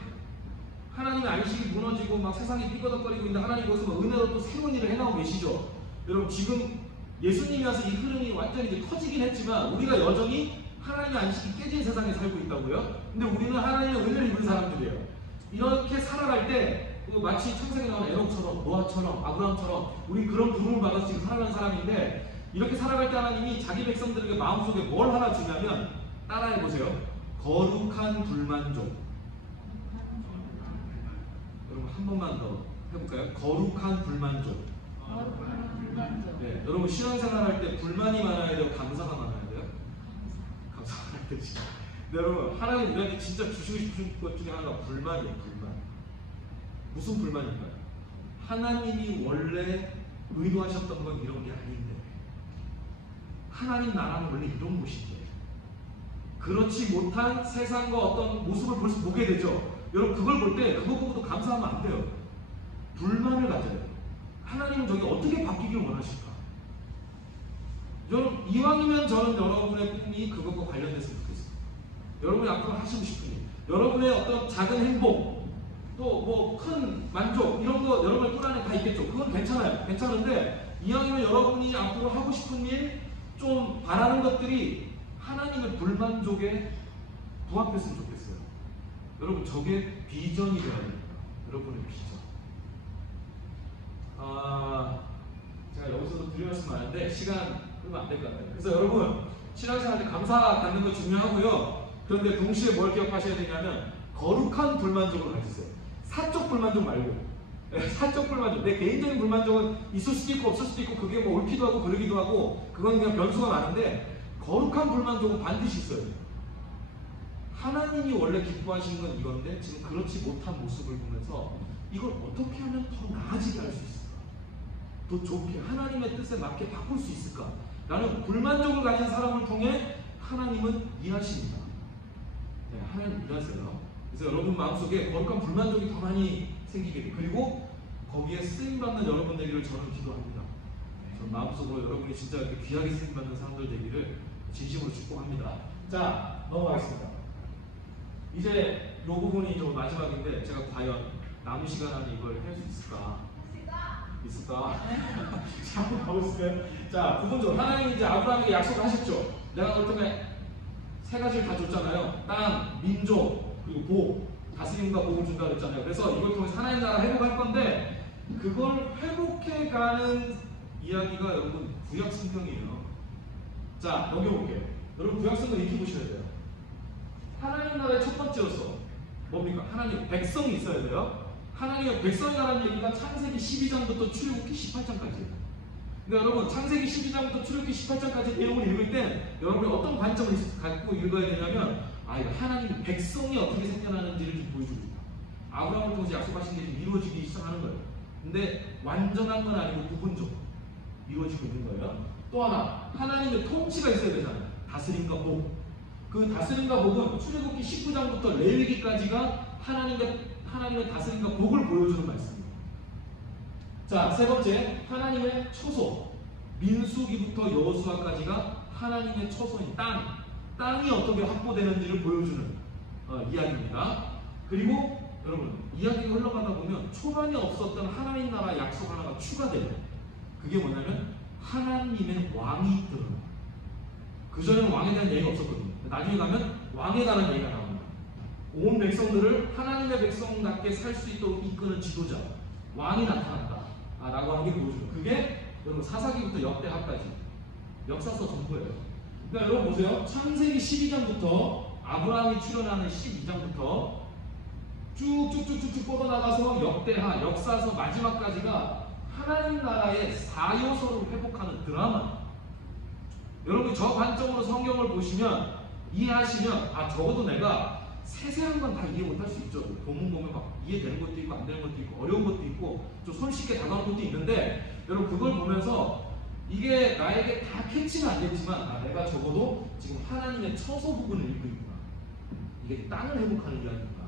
하나님의 안식이 무너지고 막 세상이 삐거덕거리고 있는데 하나님 거기서 막 은혜로 또 새로운 일을 해나오고 계시죠. 여러분 지금 예수님이 와서 이 흐름이 완전히 이제 터지긴 했지만 우리가 여전히 하나님의 안식이 깨진 세상에 살고 있다고요. 근데 우리는 하나님의 은혜를 입은 사람들이에요. 이렇게 살아갈 때 마치 창세기에 나온 에녹처럼 노아처럼 아브라함처럼 우리 그런 부름을 받아서 지금 살아가는 사람인데 이렇게 살아갈 때 하나님이 자기 백성들에게 마음속에 뭘 하나 주냐면 따라해보세요. 거룩한 불만족. 여러분 한 번만 더 해볼까요? 거룩한 불만족. 네, 여러분 신앙생활 할 때 불만이 많아야 돼요? 감사가 많아야 돼요? 감사가 많아야 되지. 네, 여러분 하나님 우리한테 진짜 주시고 싶은 것 중에 하나가 불만이에요. 불만. 무슨 불만일까요? 하나님이 원래 의도하셨던 건 이런 게 아닌데 하나님 나라는 원래 이런 곳인데 그렇지 못한 세상과 어떤 모습을 보게 되죠. 여러분 그걸 볼 때 그것 보고도 감사하면 안 돼요. 불만을 가져야 돼요. 하나님은 저게 어떻게 바뀌길 원하실까? 여러분 이왕이면 저는 여러분의 꿈이 그것과 관련됐으면 좋겠어요. 여러분이 앞으로 하시고 싶은 일, 여러분의 어떤 작은 행복, 또 뭐 큰 만족 이런 거 여러분의 꿈 안에 다 있겠죠. 그건 괜찮아요. 괜찮은데 이왕이면 여러분이 앞으로 하고 싶은 일, 좀 바라는 것들이 하나님의 불만족에 부합했으면 좋겠어요. 여러분 저게 비전이 되어야 됩니다. 여러분의 비전. 제가 여기서도 드릴 말씀 많은데 시간 끌면 안 될 것 같아요. 그래서 여러분 신앙생활 때 감사 갖는 거 중요하고요. 그런데 동시에 뭘 기억하셔야 되냐면 거룩한 불만족을 가지세요. 사적 불만족 말고. 사적 불만족. 내 개인적인 불만족은 있을 수도 있고 없을 수도 있고 그게 뭐 옳기도 하고 그러기도 하고 그건 그냥 변수가 많은데 거룩한 불만족은 반드시 있어요. 하나님이 원래 기뻐하시는 건 이건데 지금 그렇지 못한 모습을 보면서 이걸 어떻게 하면 더 나아지게 할 수 있을까? 더 좋게 하나님의 뜻에 맞게 바꿀 수 있을까? 라는 불만족을 가진 사람을 통해 하나님은 일하십니다. 네, 하나님 일하세요. 그래서 여러분 마음속에 거룩한 불만족이 더 많이 생기게 돼요. 그리고 거기에 쓰임받는 여러분 되기를 저는 기도합니다. 저는 마음속으로 여러분이 진짜 이렇게 귀하게 쓰임받는 사람들 되기를 진심으로 축복합니다. 자, 넘어가겠습니다. 이제 이 부분이 좀 마지막인데 제가 과연 남은 시간 안에 이걸 할 수 있을까? 있을까? 자, 한번 가보겠습니다. 자, 부분적으로 하나님이 이제 아브라함에게 약속을 하셨죠. 내가 널 통해 세 가지를 다 줬잖아요. 땅, 민족, 그리고 복, 다스림과 복을 준다 그랬잖아요. 그래서 이걸 통해서 하나님 나라 회복할 건데 그걸 회복해가는 이야기가 여러분 구약 성경이에요. 자, 넘겨볼게요. 여러분 구약 성경 이렇게 보셔야 돼요. 하나님 나라의 첫 번째로서 뭡니까? 하나님 백성이 있어야 돼요. 하나님의 백성이라는 얘기가 창세기 12장부터 출애굽기 18장까지예요. 그러니까 여러분 창세기 12장부터 출애굽기 18장까지 내용을 읽을 때 여러분이 어떤 관점을 갖고 읽어야 되냐면 이거 하나님의 백성이 어떻게 생겨나는지를 좀 보여주고 있다. 아브라함을 통해서 약속하신 게 좀 이루어지기 시작하는 거예요. 근데 완전한 건 아니고 부분적으로 이루어지고 있는 거예요. 또 하나 하나님의 통치가 있어야 되잖아요. 다스림과 복. 그 다스림과 복은 출애굽기 19장부터 레위기까지가 하나님의 다스림과 복을 보여주는 말씀입니다. 자, 세 번째 하나님의 처소. 민수기부터 여호수아까지가 하나님의 처소인 땅이 어떻게 확보되는지를 보여주는 이야기입니다. 그리고 여러분 이야기가 흘러가다 보면 초반에 없었던 하나님 나라 약속 하나가 추가돼요. 그게 뭐냐면 하나님의 왕이 드러나요. 그전에는 왕에 대한 얘기가 없었거든요. 나중에 가면 왕에 관한 얘기가 나옵니다. 온 백성들을 하나님의 백성답게 살 수 있도록 이끄는 지도자 왕이 나타난다 라고 하는 게 보여줘요. 그게 여러분 사사기부터 역대하까지 역사서 전부예요. 그러니까 여러분 보세요. 창세기 12장부터 아브라함이 출현하는 12장부터 쭉쭉쭉쭉 뻗어나가서 역대하, 역사서 마지막까지가 하나님 나라의 4요소를 회복하는 드라마. 여러분이 저 관점으로 성경을 보시면 이해하시면 적어도 내가 세세한 건 다 이해 못할 수 있죠. 본문 보면 막 이해되는 것도 있고 안 되는 것도 있고 어려운 것도 있고 좀 손쉽게 다가오는 것도 있는데 여러분 그걸 보면서 이게 나에게 다 캐치는 안 됐지만 내가 적어도 지금 하나님의 처소 부분을 읽고 있구나. 이게 땅을 회복하는 이야기구나.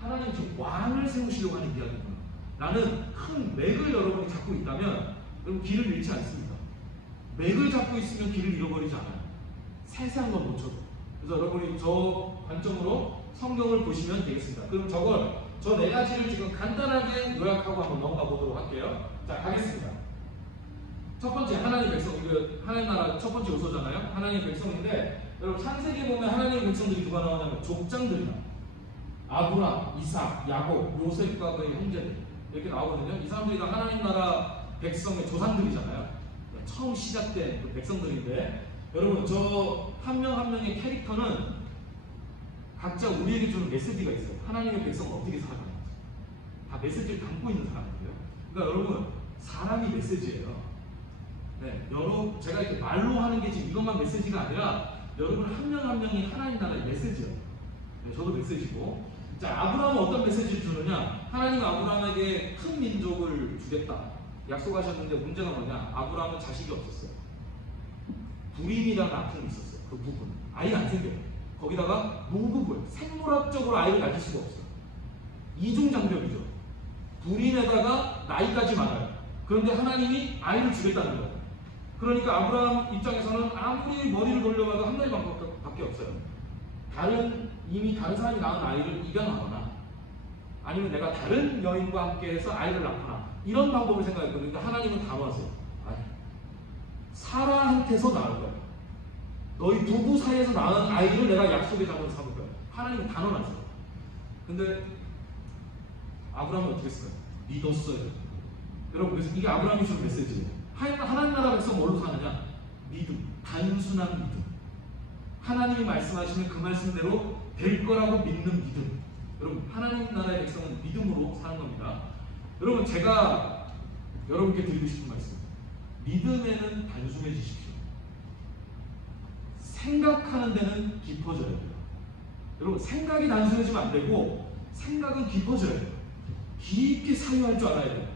하나님 지금 왕을 세우시려고 하는 이야기구나. 라는 큰 맥을 여러분이 잡고 있다면 여러분 길을 잃지 않습니다. 맥을 잡고 있으면 길을 잃어버리지 않아요. 세세한 건 놓쳐도. 그래서 여러분이 저 관점으로 성경을 보시면 되겠습니다. 그럼 저 네 가지를 지금 간단하게 요약하고 한번 넘어가 보도록 할게요. 자, 가겠습니다. 첫 번째, 하나님의 백성. 하나님 나라 첫 번째 요소잖아요. 하나님의 백성인데, 여러분 창세기에 보면 하나님의 백성들이 누가 나오냐면 족장들이나 아브람, 이삭, 야곱, 요셉과 그의 형제들 이렇게 나오거든요. 이 사람들이 다 하나님 나라 백성의 조상들이잖아요. 처음 시작된 그 백성들인데, 여러분 저 한 명 한 명의 캐릭터는 각자 우리에게 주는 메시지가 있어요. 하나님의 백성은 어떻게 살아가는지 다 메시지를 담고 있는 사람이에요. 그러니까 여러분 사람이 메시지예요. 네, 제가 이렇게 말로 하는 게 지금 이것만 메시지가 아니라 여러분 한 명 한 명이 하나님 나라의 메시지예요. 네, 저도 메시지고. 자, 아브라함은 어떤 메시지를 주느냐? 하나님 아브라함에게 큰 민족을 주겠다 약속하셨는데 문제가 뭐냐? 아브라함은 자식이 없었어요. 불임이라는 아픔이 있었어요. 그 부분 아이가 안 생겨요. 거기다가 무부부예요. 생물학적으로 아이를 가질 수가 없어요. 이중장벽이죠. 불임에다가 나이까지 많아요. 그런데 하나님이 아이를 주겠다는 거예요. 그러니까 아브라함 입장에서는 아무리 머리를 돌려봐도 한 가지밖에 없어요. 이미 다른 사람이 낳은 아이를 입양하거나 아니면 내가 다른 여인과 함께해서 아이를 낳거나 이런 방법을 생각했거든요. 그러니까 하나님은 단호하세요. 사라한테서 낳을 거야. 너희 부부 사이에서 낳은 아이를 내가 약속의 자녀로 삼을 거야. 하나님은 단언하세요. 근데 아브라함은 어떻게 했을까요? 믿었어요. 여러분 그래서 이게 아브라함이 주는 메시지예요. 하나님 나라 백성 뭘로 사느냐? 믿음, 단순한 믿음. 하나님이 말씀하시면 그 말씀대로 될 거라고 믿는 믿음. 여러분 하나님 나라의 백성은 믿음으로 사는 겁니다. 여러분 제가 여러분께 드리고 싶은 말씀, 믿음에는 단순해지십시오. 생각하는 데는 깊어져야 돼요. 여러분 생각이 단순해지면 안 되고 생각은 깊어져야 돼요. 깊게 사유할 줄 알아야 돼요.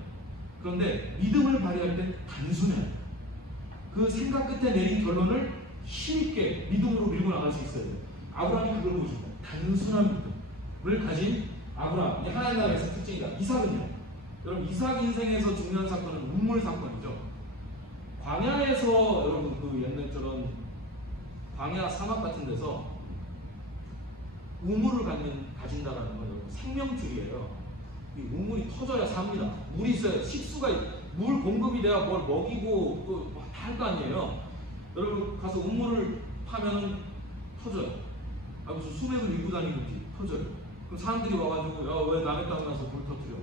그런데 믿음을 발휘할 때 단순해야 돼요. 그 생각 끝에 내린 결론을 힘있게 믿음으로 밀고 나갈 수 있어야 돼요. 아브라함이 그걸 보여줍니다. 단순한 믿음을 가진 아브라함. 이게 하나님 나라에서 특징이다. 이삭은요. 여러분 이삭 인생에서 중요한 사건은 우물 사건이죠. 광야에서 여러분 그 옛날처럼 광야 사막 같은 데서 우물을 가진다라는 건 여러분 생명줄이에요. 이 우물이 터져야 삽니다. 물이 있어야 식수가 물 공급이 돼야 뭘 먹이고 또 할 거 아니에요. 여러분 가서 우물을 파면은 터져요. 무슨 수맥을 밀고 다니는지 터져요. 그럼 사람들이 와가지고 야 왜 남의 땅 가서 물 터뜨려?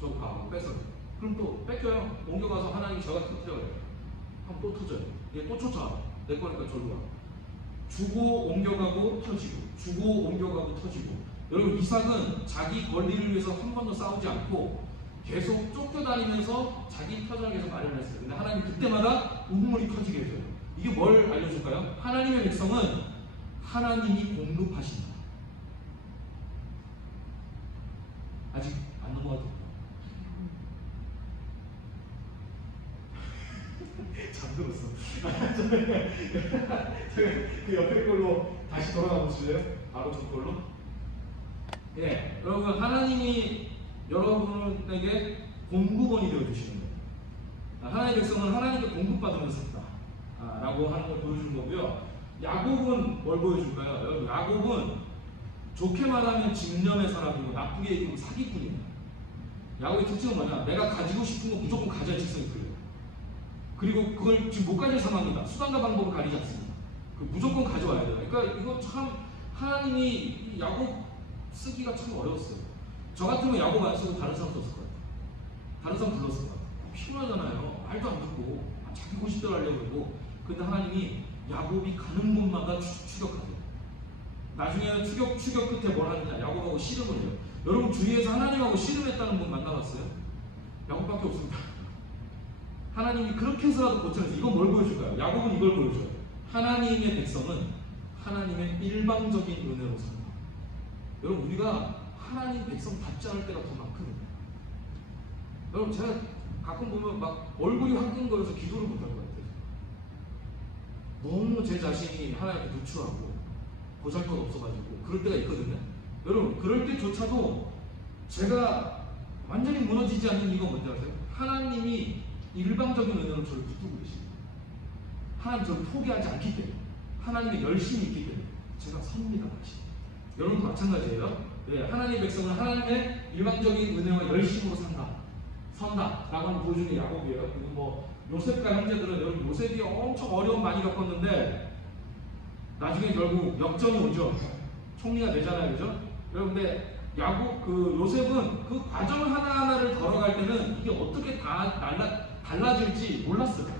저거 봐 뺏어요. 그럼 또 뺏겨요. 옮겨가서 하나님이 저가 터뜨려요. 그럼 또 터져요. 얘 또 쫓아와. 내 거니까 저리 와. 주고 옮겨가고 터져. 터지고 주고 옮겨가고 터지고. 여러분 이삭은 자기 권리를 위해서 한 번도 싸우지 않고 계속 쫓겨다니면서 자기 터전을 계속 마련했어요. 근데 하나님 그때마다 우물이 터지게 해줘요. 이게 뭘 알려줄까요? 하나님의 백성은 하나님이 공급하신다. 아직 안 넘어가도 잠들었어. 그 옆에 걸로 다시 돌아가 보실래요? 바로 저 걸로. 예, 여러분 하나님이 여러분에게 공급원이 되어 주시는 거예요. 하나님의 백성은 하나님께 공급받으면서 산다. 라고 하는 걸 보여주는 거고요. 야곱은 뭘 보여줄까요? 여러분 야곱은 좋게 말하면 집념의 사람이고 나쁘게 얘기하면 사기꾼입니다. 야곱의 특징은 뭐냐? 내가 가지고 싶은 거 무조건 가져야 직성이 그래요. 그리고 그걸 지금 못 가질 상황이다. 수단과 방법을 가리지 않습니다. 무조건 가져와야 돼요. 그러니까 이거 참 하나님이 야곱 쓰기가 참 어려웠어요. 저 같으면 야곱 안 쓰고 다른 사람 썼을 것 같아요. 다른 사람 불렀을 것 같아요. 필요하잖아요. 말도 안 듣고 자기 고집대로 하려고 그러고. 근데 하나님이 야곱이 가는 곳마다 추격하세요. 나중에는 추격 끝에 뭘 하느냐? 야곱하고 씨름을 해요. 여러분 주위에서 하나님하고 씨름했다는 분 만나봤어요? 야곱밖에 없습니다. 하나님이 그렇게 해서라도 고쳐내서 이건 뭘 보여줄까요? 야곱은 이걸 보여줘요. 하나님의 백성은 하나님의 일방적인 은혜로 산다. 여러분 우리가 하나님 백성 받지 않을 때가 더 많거든요. 여러분 제가 가끔 보면 막 얼굴이 화끈거려서 기도를 못할 것 같아요. 너무 제 자신이 하나님께 누추하고 보잘것 없어가지고 그럴 때가 있거든요. 여러분 그럴 때조차도 제가 완전히 무너지지 않는 이유가 뭔지 아세요? 하나님이 일방적인 은혜로 저를 붙들고 계십니다. 하나님 저를 포기하지 않기 때문에, 하나님의 열심이 있기 때문에 제가 섭니다. 다시. 여러분도 마찬가지예요. 네, 하나님의 백성은 하나님의 일방적인 은혜와 열심으로 선다 라고 하는 보여주는 야곱이에요. 그리고 뭐 요셉과 형제들은 여러분 요셉이 엄청 어려움 많이 겪었는데 나중에 결국 역전이 오죠. 총리가 되잖아요, 그죠? 여러분 근데 야곱 요셉은 그 과정 하나하나를 걸어갈 때는 이게 어떻게 다 달라질지 몰랐어요.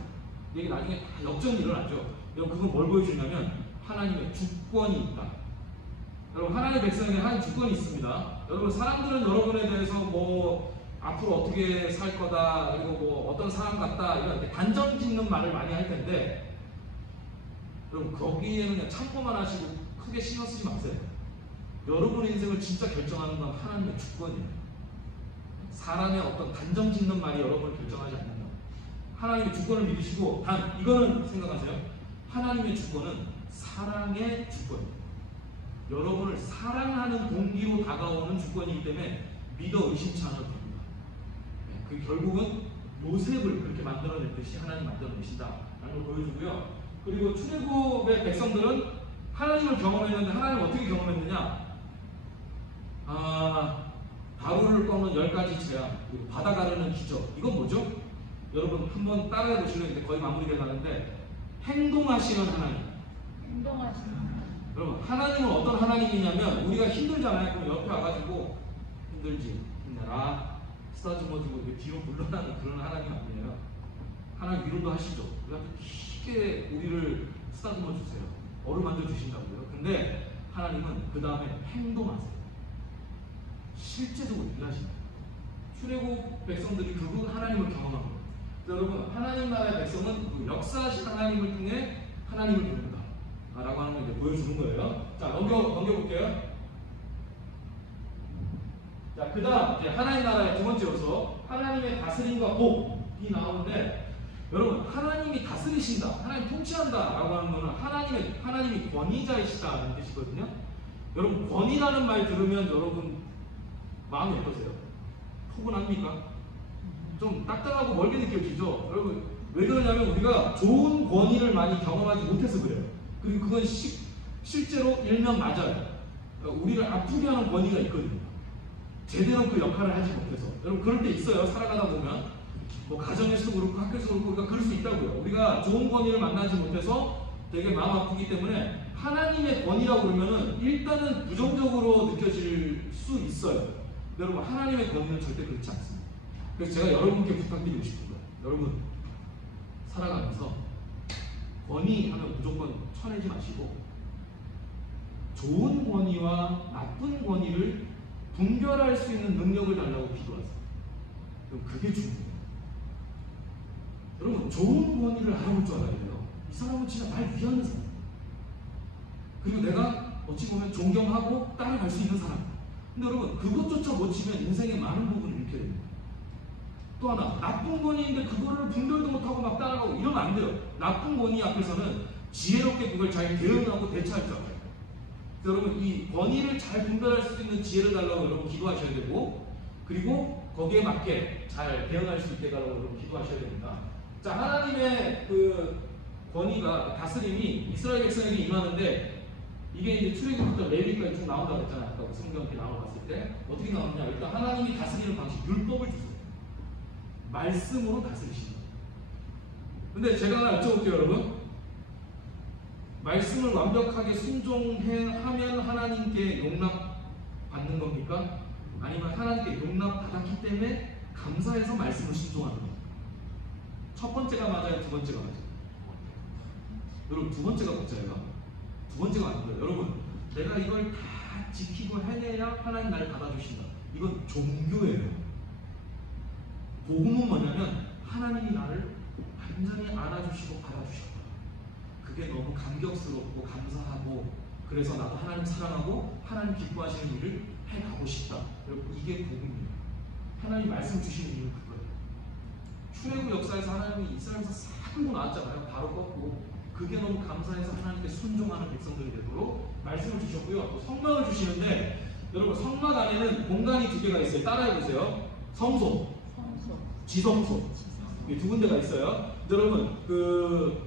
이게 나중에 다 역전이 일어나죠. 여러분 그건 뭘 보여주냐면 하나님의 주권이 있다. 여러분 하나님의 백성에게 하나님 주권이 있습니다. 여러분 사람들은 여러분에 대해서 뭐 앞으로 어떻게 살 거다 그리고 뭐 어떤 사람 같다 이런 단정 짓는 말을 많이 할 텐데 여러분 거기에는 그냥 참고만 하시고 크게 신경 쓰지 마세요. 여러분의 인생을 진짜 결정하는 건 하나님의 주권이에요. 사람의 어떤 단정 짓는 말이 여러분을 결정하지 않는다. 하나님의 주권을 믿으시고 단 이거는 생각하세요. 하나님의 주권은 사랑의 주권이에요. 여러분을 사랑하는 동기로 다가오는 주권이기 때문에 믿어 의심치 않아도 됩니다. 그 결국은 요셉을 그렇게 만들어냈듯이 하나님 만들어내신다라는 걸 보여주고요. 그리고 출애굽의 백성들은 하나님을 경험했는데 하나님 어떻게 경험했느냐? 바로를 꺾는 10가지 재앙, 그리고 바다 가르는 기적. 이건 뭐죠? 여러분 한번 따라해 보시려는데 거의 마무리돼 가는데 행동하시는 하나님. 행동하시는 하나님. 여러분 하나님은 어떤 하나님이냐면 우리가 힘들잖아요. 그럼 옆에 와가지고 힘들지 힘내라 쓰다듬어주고 이렇게 뒤로 물러나는 그런 하나님 아니에요. 하나님 위로도 하시죠. 우리한테 쉽게 우리를 쓰다듬어 주세요. 어루만져 주신다고요. 근데 하나님은 그 다음에 행동하세요. 실제적으로 일하십니다. 출애굽 백성들이 결국 하나님을 경험한 거예요. 여러분 하나님 나라의 백성은 그 역사하신 하나님을 통해 하나님을 부른다 라고 하는 걸 이제 보여주는 거예요. 자 넘겨볼게요. 자 그 다음 이제 하나님 나라의 두 번째 요소 하나님의 다스림과 복이 나오는데 여러분 하나님이 다스리신다 하나님 통치한다 라고 하는 거는 하나님이 권위자이시다는 뜻이거든요. 여러분 권위라는 말 들으면 여러분 마음이 어떠세요? 포근합니까? 좀 딱딱하고 멀게 느껴지죠? 여러분 왜 그러냐면 우리가 좋은 권위를 많이 경험하지 못해서 그래요. 그리고 그건 실제로 일면 맞아요. 우리를 아프게 하는 권위가 있거든요. 제대로 그 역할을 하지 못해서. 여러분 그럴 때 있어요. 살아가다 보면 뭐 가정에서도 그렇고 학교에서도 그렇고 우리가 그럴 수 있다고요. 우리가 좋은 권위를 만나지 못해서 되게 마음 아프기 때문에 하나님의 권위라고 그러면은 일단은 부정적으로 느껴질 수 있어요. 여러분 하나님의 권위는 절대 그렇지 않습니다. 그래서 제가 여러분께 부탁드리고 싶은 거예요. 여러분 살아가면서 권위하면 무조건 쳐내지 마시고 좋은 권위와 나쁜 권위를 분별할 수 있는 능력을 달라고 기도하세요. 그럼 그게 중요해요. 여러분, 좋은 권위를 알아볼 줄 알아야 돼요. 이 사람은 진짜 날 위하는 사람. 그리고 내가 어찌 보면 존경하고 따라갈 수 있는 사람. 근데 여러분, 그것조차 못 치면 인생의 많은 부분을 잃게 됩니다. 또 하나, 나쁜 권위인데 그거를 분별도 못하고 막 따라가고 이러면 안 돼요. 나쁜 권위 앞에서는 지혜롭게 그걸 잘 대응하고 대처할 줄 알아요. 여러분, 이 권위를 잘 분별할 수 있는 지혜를 달라고 여러분 기도하셔야 되고, 그리고 거기에 맞게 잘 대응할 수 있게 달라고 여러분 기도하셔야 됩니다. 자, 하나님의 그 권위가, 다스림이 이스라엘 백성에게 임하는데, 이게 이제 출애굽부터 레위기까지 쭉 나온다고 했잖아요. 아까 성경 이렇게 나와봤을 때 어떻게 나오느냐? 일단 하나님이 다스리는 방식, 율법을 주세요. 말씀으로 다스리신다. 근데 제가 하나 여쭤볼게요, 여러분. 말씀을 완벽하게 순종하면 하나님께 용납 받는 겁니까? 아니면 하나님께 용납 받았기 때문에 감사해서 말씀을 순종하는 겁니까? 첫 번째가 맞아요, 두 번째가 맞아요? 여러분, 두 번째가 맞아요. 두 번째가 아니고요. 여러분, 내가 이걸 다 지키고 해내야 하나님 나를 받아주신다. 이건 종교예요. 복음은 뭐냐면 하나님이 나를 완전히 안아주시고 받아주셨다. 그게 너무 감격스럽고 감사하고, 그래서 나도 하나님 사랑하고 하나님 기뻐하시는 일을 해가고 싶다. 여러분, 이게 복음이에요. 하나님 말씀 주시는 이유는 그거예요. 출애굽 역사에서 하나님이 이스라엘에서 싹 끌고 나왔잖아요. 바로 꺾고. 그게 너무 감사해서 하나님께 순종하는 백성들이 되도록 말씀을 주셨고요. 또 성막을 주시는데, 여러분, 성막 안에는 공간이 두 개가 있어요. 따라해 보세요. 성소, 지성소. 이게 두 군데가 있어요. 여러분, 그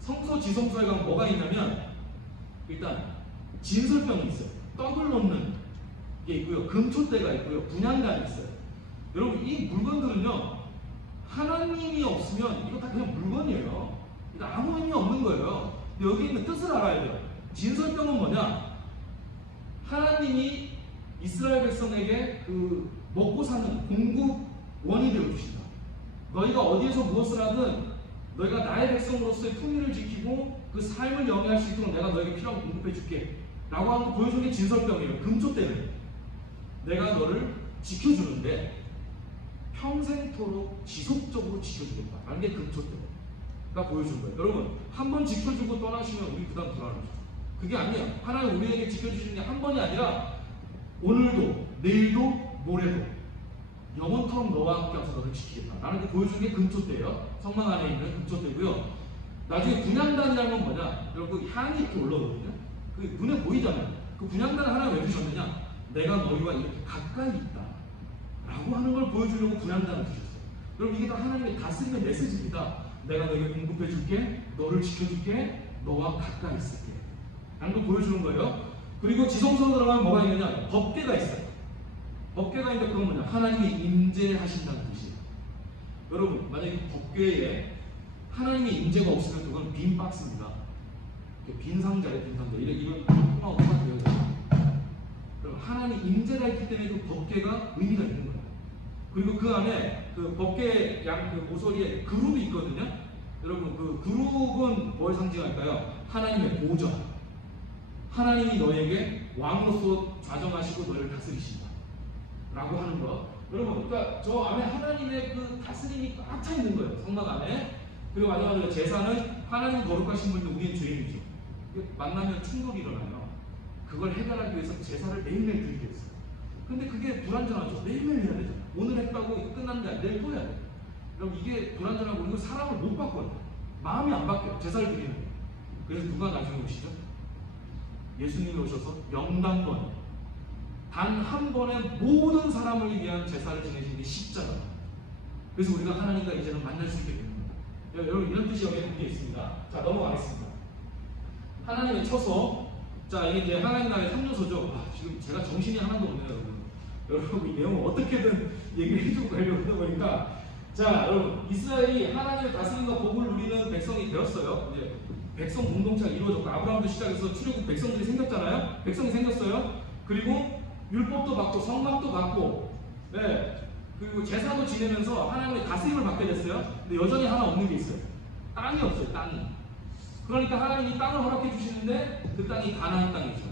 성소, 지성소에 가면 뭐가 있냐면, 일단 진설병이 있어요. 떡을 놓는 게 있고요. 금초대가 있고요. 분향단이 있어요. 여러분, 이 물건들은요, 하나님이 없으면 이거 다 그냥 물건이에요. 아무 의미 없는 거예요. 근데 여기 있는 뜻을 알아야 돼요. 진설병은 뭐냐? 하나님이 이스라엘 백성에게 그 먹고 사는 공급원이 되어 주신다. 너희가 어디에서 무엇을 하든 너희가 나의 백성으로서의 품위를 지키고 그 삶을 영위할 수 있도록 내가 너에게 필요한 걸 공급해 줄게 라고 하는 거 보여주는 게 진설병이에요. 금초 때문에 내가 너를 지켜주는데 평생토록 지속적으로 지켜주겠다 라는 게 금초 때문에 보여준 거예요. 여러분, 한 번 지켜주고 떠나시면 우리 그다음 불안하죠. 그게 아니에요. 하나님 우리에게 지켜주시는 게 한 번이 아니라 오늘도, 내일도, 모레도 영원토록 너와 함께 하면서 너를 지키겠다 라는 게 보여준 게 금초대예요. 성막 안에 있는 금초대고요. 나중에 분향단이라는 건 뭐냐? 여러분, 향이 이렇게 올라오거든요. 그 눈에 보이잖아요. 그 분향단을 하나님 왜 주셨느냐? 내가 너희와 이렇게 가까이 있다 라고 하는 걸 보여주려고 분향단을 주셨어요. 여러분, 이게 다 하나님의 다스림의 메시지입니다. 내가 너에게 공급해 줄게, 너를 지켜줄게, 너와 가까이 있을게 라는 걸 보여주는 거예요. 그리고 지성소로 들어가면 뭐가 있느냐? 법궤가 있어요. 법궤가 있는데 그건 뭐냐? 하나님이 임재하신다는 뜻이에요. 여러분, 만약에 법궤에 하나님의 임재가 없으면 그건 빈 박스입니다. 빈 상자예요, 빈 상자. 이런 뚜껑 되어 있어요. 그럼 하나님 임재가 있기 때문에 그 법궤가 의미가 있는 거예요. 그리고 그 안에 그 법궤 그 모서리에 그룹이 있거든요. 여러분, 그 그룹은 뭘 상징할까요? 하나님의 보좌. 하나님이 너에게 왕으로서 좌정하시고 너를 다스리신다 라고 하는 거. 여러분, 그러니까 저 안에 하나님의 그 다스림이 꽉 차 있는 거예요, 성막 안에. 그리고 마지막으로 제사는 하나님 거룩하신 분인데 우리는 죄인이죠. 만나면 충돌이 일어나요. 그걸 해결하기 위해서 제사를 매일매일 드리게 했어요. 근데 그게 불완전하죠. 매일매일 해야 되잖아요. 오늘 했다고 이거 끝난 게 아니라 내일 또 해야 돼요. 그럼 이게 불완전하고 이거 사람을 못 바꿔요. 마음이 안 바뀌어요. 제사를 드리는 거예요. 그래서 누가 나중에 오시죠? 예수님이 오셔서 영단번 단 한 번에 모든 사람을 위한 제사를 지내신 게 십자가. 그래서 우리가 하나님과 이제는 만날 수 있게 되는 거예요. 여러분, 이런 뜻이 여기에 담겨 있습니다. 자, 넘어가겠습니다. 하나님의 처소. 자, 이게 이제 하나님 나라의 3요소죠. 지금 제가 정신이 하나도 없네요, 여러분. 여러분, 이 내용을 어떻게든 얘기를 해주고 가려고 하다 보니까, 자, 여러분, 이스라엘이 하나님의 다스림과 복을 누리는 백성이 되었어요. 이제 백성 공동체가 이루어졌고, 아브라함도 시작해서 출애굽 백성들이 생겼잖아요. 백성이 생겼어요. 그리고 율법도 받고 성막도 받고, 네, 그리고 제사도 지내면서 하나님의 다스림을 받게 됐어요. 근데 여전히 하나 없는 게 있어요. 땅이 없어요, 땅이. 그러니까 하나님이 땅을 허락해 주시는데 그 땅이 가나안 땅이죠.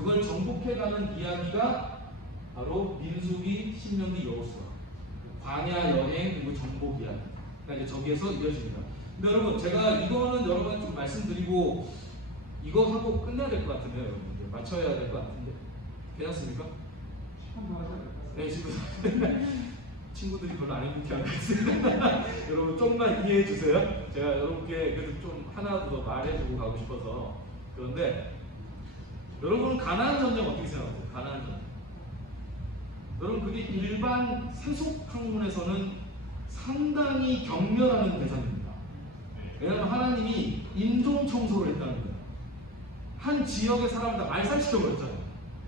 그걸 정복해가는 이야기가 바로 민수기, 신명기, 여호수아, 광야 여행 그리고 정복 이야기. 그러니까 이제 저기에서 이어집니다. 근데 여러분 제가 이거는 여러분 좀 말씀드리고 이거 하고 끝내야 될 것 같은데요, 여러분. 이제 맞춰야 될 것 같은데 괜찮습니까? 시간 더 하지 않을까? 네, 친구들이 별로 안 행복해하는 것 같습니다. 여러분 조금만 이해해 주세요. 제가 여러분께 그래도 좀 하나 더 말해주고 가고 싶어서. 그런데 여러분은 가나안 전쟁 어떻게 생각하세요? 가나안 전쟁. 여러분 그게 일반 세속 학문에서는 상당히 경멸하는 대상입니다. 왜냐하면 하나님이 인종 청소를 했다는 거예요. 한 지역의 사람을 다 말살시켜버렸잖아요.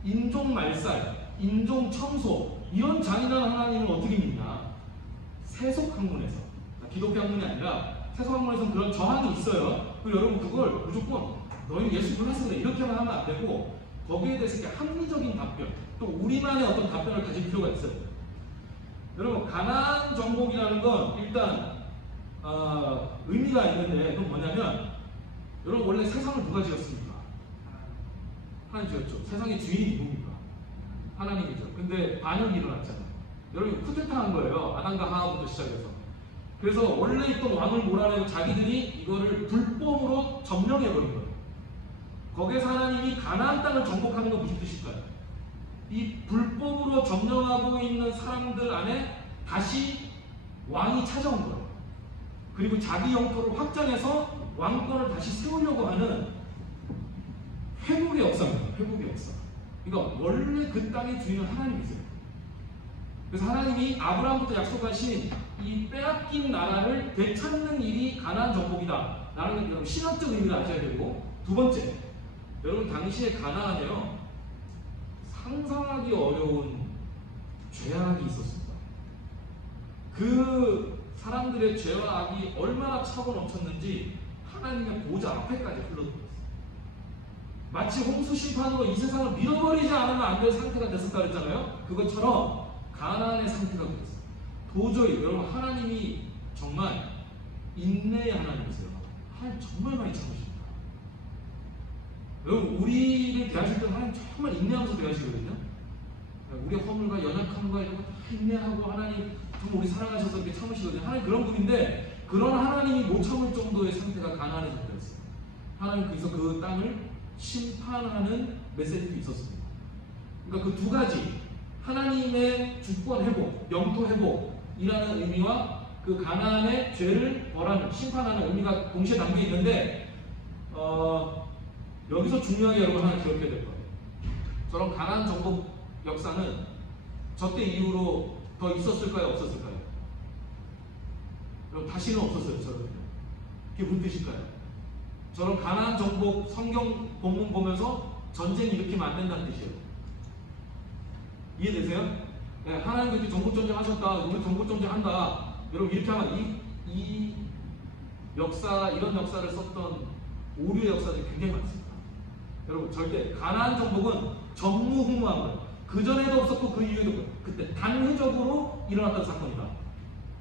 인종 말살, 인종 청소, 이런 잔인한 하나님을 어떻게 믿냐? 세속 학문에서, 기독교 학문이 아니라 세속 학문에서는 그런 저항이 있어요. 그리고 여러분 그걸 무조건 너희 예수 불렀어 그래 이렇게만 하면 안 되고 거기에 대해서 이렇게 합리적인 답변, 또 우리만의 어떤 답변을 가질 필요가 있어요. 여러분 가나안 정복이라는 건 일단 의미가 있는데 그건 뭐냐면 여러분 원래 세상을 누가 지었습니까? 하나님 지었죠. 세상의 주인이 누굽니까? 하나님이죠. 근데 반역이 일어났잖아요. 여러분 쿠데타 한 거예요. 아담과 하와부터 시작해서. 그래서 원래 있던 왕을 몰아내고 자기들이 이거를 불법으로 점령해버린 거예요. 거기에서 하나님이 가나안 땅을 정복하는 건 무슨 뜻일까요? 이 불법으로 점령하고 있는 사람들 안에 다시 왕이 찾아온 거예요. 그리고 자기 영토를 확장해서 왕권을 다시 세우려고 하는 회복의 역사입니다. 회복의 역사. 그러니까 원래 그 땅의 주인은 하나님이세요. 그래서 하나님이 아브라함부터 약속하신 이 빼앗긴 나라를 되찾는 일이 가나안 정복이다 라는 여러분 신학적 의미를 아셔야 되고, 두 번째, 여러분 당시에 가나안에요 상상하기 어려운 죄악이 있었습니다. 그 사람들의 죄와 악이 얼마나 차고 넘쳤는지 하나님의 보좌 앞에까지 흘러들었어요. 마치 홍수 심판으로 이 세상을 밀어버리지 않으면 안 될 상태가 됐었다 그랬잖아요. 그것처럼 가나안의 상태가 됐어요. 도저히 여러분 하나님이 정말 인내의 하나님이세요. 하나님 정말 많이 참으십니다. 여러분 우리를 대하실 때 하나님 정말 인내하면서 대하시거든요. 우리의 허물과 연약함과 이런 거 다 인내하고 하나님 정말 우리 사랑하셔서 이렇게 참으시거든요. 하나님 그런 분인데 그런 하나님이 못 참을 정도의 상태가 가나안의 상태였어요. 하나님 그래서 그 땅을 심판하는 메시지도 있었습니다. 그러니까 그 두 가지, 하나님의 주권 회복, 영토 회복이라는 의미와 그 가나안의 죄를 벌하는, 심판하는 의미가 동시에 담겨 있는데 여기서 중요하게 여러분 하나 기억해야 될 거예요. 저런 가나안 정복 역사는 저때 이후로 더 있었을까요? 없었을까요? 여러분 다시는 없었어요. 저는 그게 무슨 뜻일까요? 저런 가나안 정복 성경 본문 보면서 전쟁 일으키면 안 된다는 뜻이에요. 이해되세요? 네, 하나님도 이렇게 정복 전쟁 하셨다. 우리 정복 전쟁 한다. 여러분 이렇게 하면 이 역사, 이런 역사를 썼던 오류의 역사들이 굉장히 많습니다. 여러분 절대 가나안 정복은 전무후무한 거예요. 그 전에도 없었고 그 이후에도 없고 그때 단회적으로 일어났던 사건이다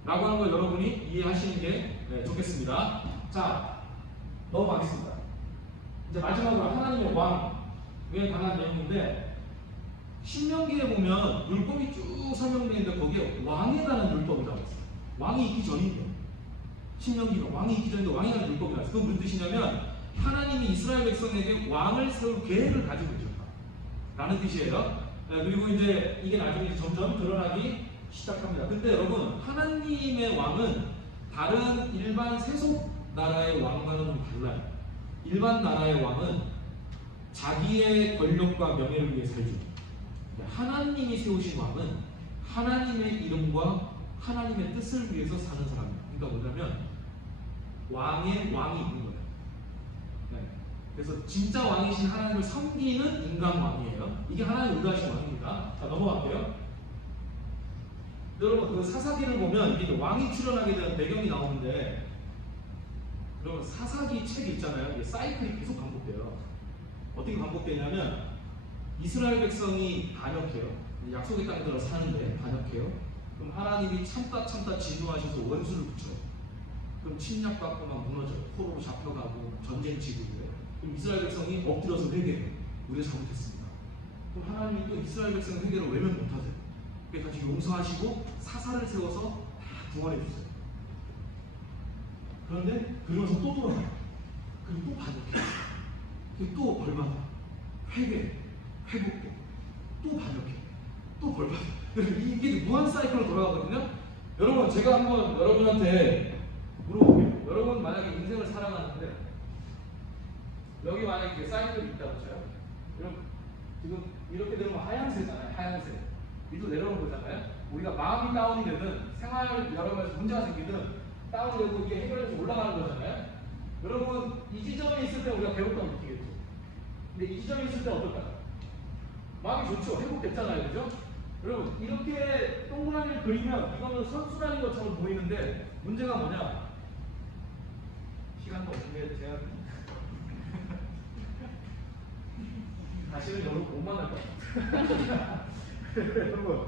라고 하는 걸 여러분이 이해하시는 게 좋겠습니다. 자, 넘어가겠습니다. 이제 마지막으로 하나님의 왕에 관한 내용인데, 신명기에 보면 율법이 쭉 설명되어 있는데 거기에 왕에 관한 율법이 나와 있어요. 왕이 있기 전인데, 신명기는 왕이 있기 전인데 왕에 관한 율법이 나와 있어요. 그건 무슨 뜻이냐면 하나님이 이스라엘 백성에게 왕을 세울 계획을 가지고 계셨다 라는 뜻이에요. 그리고 이제 이게 나중에 점점 드러나기 시작합니다. 근데 여러분 하나님의 왕은 다른 일반 세속 나라의 왕과는 좀 달라요. 일반 나라의 왕은 자기의 권력과 명예를 위해 살죠. 하나님이 세우신 왕은 하나님의 이름과 하나님의 뜻을 위해서 사는 사람입니다. 그러니까 뭐냐면 왕의 왕이 있는 거예요. 그래서 진짜 왕이신 하나님을 섬기는 인간 왕이에요. 이게 하나님 의도하신 왕입니다. 자, 넘어갈게요. 여러분 그 사사기를 보면 이게 왕이 출연하게 되는 배경이 나오는데, 여러분 사사기 책 있잖아요. 이게 사이클이 계속 반복돼요. 어떻게 반복되냐면 이스라엘 백성이 반역해요. 약속의 땅에 들어 사는데 반역해요. 그럼 하나님이 참다 진노하셔서 원수를 붙여요. 그럼 침략받고 막 무너져요. 포로로 잡혀가고 전쟁 치고 그래요. 그럼 이스라엘 백성이 엎드려서 회개해요. 우리가 잘못했습니다. 또 하나님이 또 이스라엘 백성 회개를 외면 못하세요. 그래서 다시 용서하시고 사사를 세워서 다 구원해 주세요. 그런데 그러면서 또 돌아가. 그리고 또 반역해. 그리고 또 벌받아. 회개, 회복돼. 또 반역해. 또 벌받아. 이게 무한 사이클로 돌아가거든요. 여러분, 제가 한번 여러분한테 물어볼게요. 여러분 만약에 인생을 살아가는데 여기 만약에 사이클이 있다고 쳐요. 여러분 지금 이렇게 되면 하향세잖아요. 하향세. 밑으로 내려오는 거잖아요. 우리가 마음이 다운이 되든 생활 여러 가지 문제가 생기든 다운되고 이게 해결해서 올라가는 거잖아요. 여러분 이 지점에 있을 때 우리가 배웠다고 느끼겠죠. 근데 이 지점에 있을 때 어떨까요? 마음이 좋죠. 회복됐잖아요. 그죠? 여러분 이렇게 동그라미를 그리면 이거는 선수라는 것처럼 보이는데 문제가 뭐냐? 시간도 없는데 제가 다시는 여러분 못 만날 것 같아요. 여러분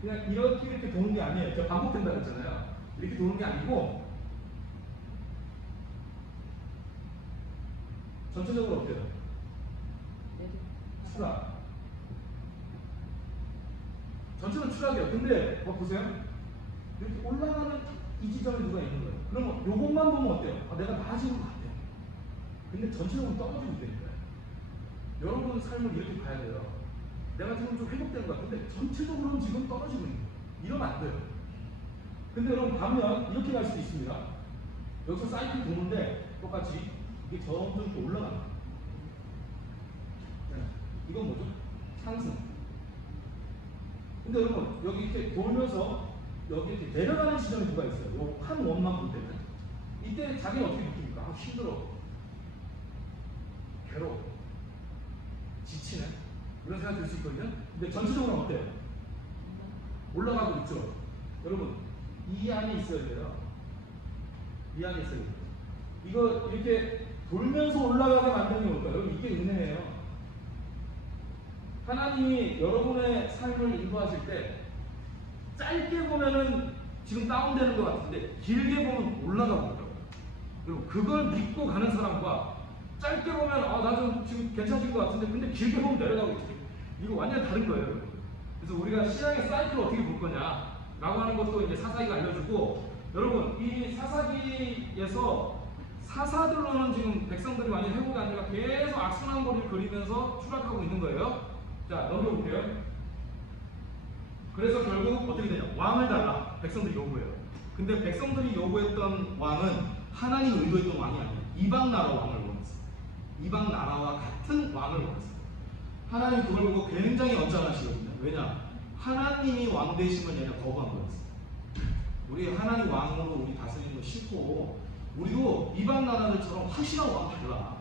그냥 이렇게 도는 게 아니에요. 제가 반복된다 그랬잖아요. 이렇게 도는 게 아니고 전체적으로 어때요? 추락. 전체는 추락이에요. 근데 보세요. 이렇게 올라가는 이 지점에 누가 있는 거예요. 그러면 요것만 보면 어때요? 내가 나아지는 것 같아요. 근데 전체적으로 떨어지고 있다니까요. 여러분 삶을 이렇게 봐야 돼요. 내가 지금 좀 회복되는 것 같은데 전체적으로는 지금 떨어지고 있는 거예요. 이러면 안 돼요. 근데 여러분 가면 이렇게 갈 수도 있습니다. 여기서 사이클 도는데 똑같이 이게 점점 이렇게 올라갑니다. 이건 뭐죠? 상승. 근데 여러분 여기 이렇게 돌면서 여기 이렇게 내려가는 지점에 누가 있어요? 요 한 원만 볼 때는 이때 자기는 어떻게 느낍니까? 힘들어, 괴로워, 지치네 이런 생각이 들 수 있거든요. 근데 전체적으로 어때요? 올라가고 있죠. 여러분 이 안에 있어야 돼요. 이 안에 있어야 돼요. 이거 이렇게 돌면서 올라가게 만드는 게 뭘까요? 여러분 이게 은혜예요. 하나님이 여러분의 삶을 인도하실 때 짧게 보면은 지금 다운되는 것 같은데 길게 보면 올라가고 있더라고요. 여러분 그걸 믿고 가는 사람과 짧게 보면 나 좀 지금 괜찮아진 것 같은데 근데 길게 보면 내려가고 있죠. 이거 완전 다른 거예요. 여러분. 그래서 우리가 신앙의 사이클을 어떻게 볼 거냐 라고 하는 것도 이제 사사기가 알려주고, 여러분 이 사사기에서 사사들로는 지금 백성들이 완전 회복이 아니라 계속 악순환 거리를 그리면서 추락하고 있는 거예요. 자, 넘겨볼게요. 그래서 결국 어떻게 되냐? 왕을 달라. 백성들이 요구해요. 근데 백성들이 요구했던 왕은 하나님이 의도했던 왕이 아니에요. 이방 나라 왕을 원했어요. 이방 나라와 같은 왕을 원했어요. 하나님 그걸 보고 굉장히 언짢아하시거든요. 왜냐? 하나님이 왕 되심을 얘가 거부한 거였어요. 우리 하나님 왕으로 우리 다스리는 거 싫고 우리도 이방 나라들처럼 확실한 왕 달라.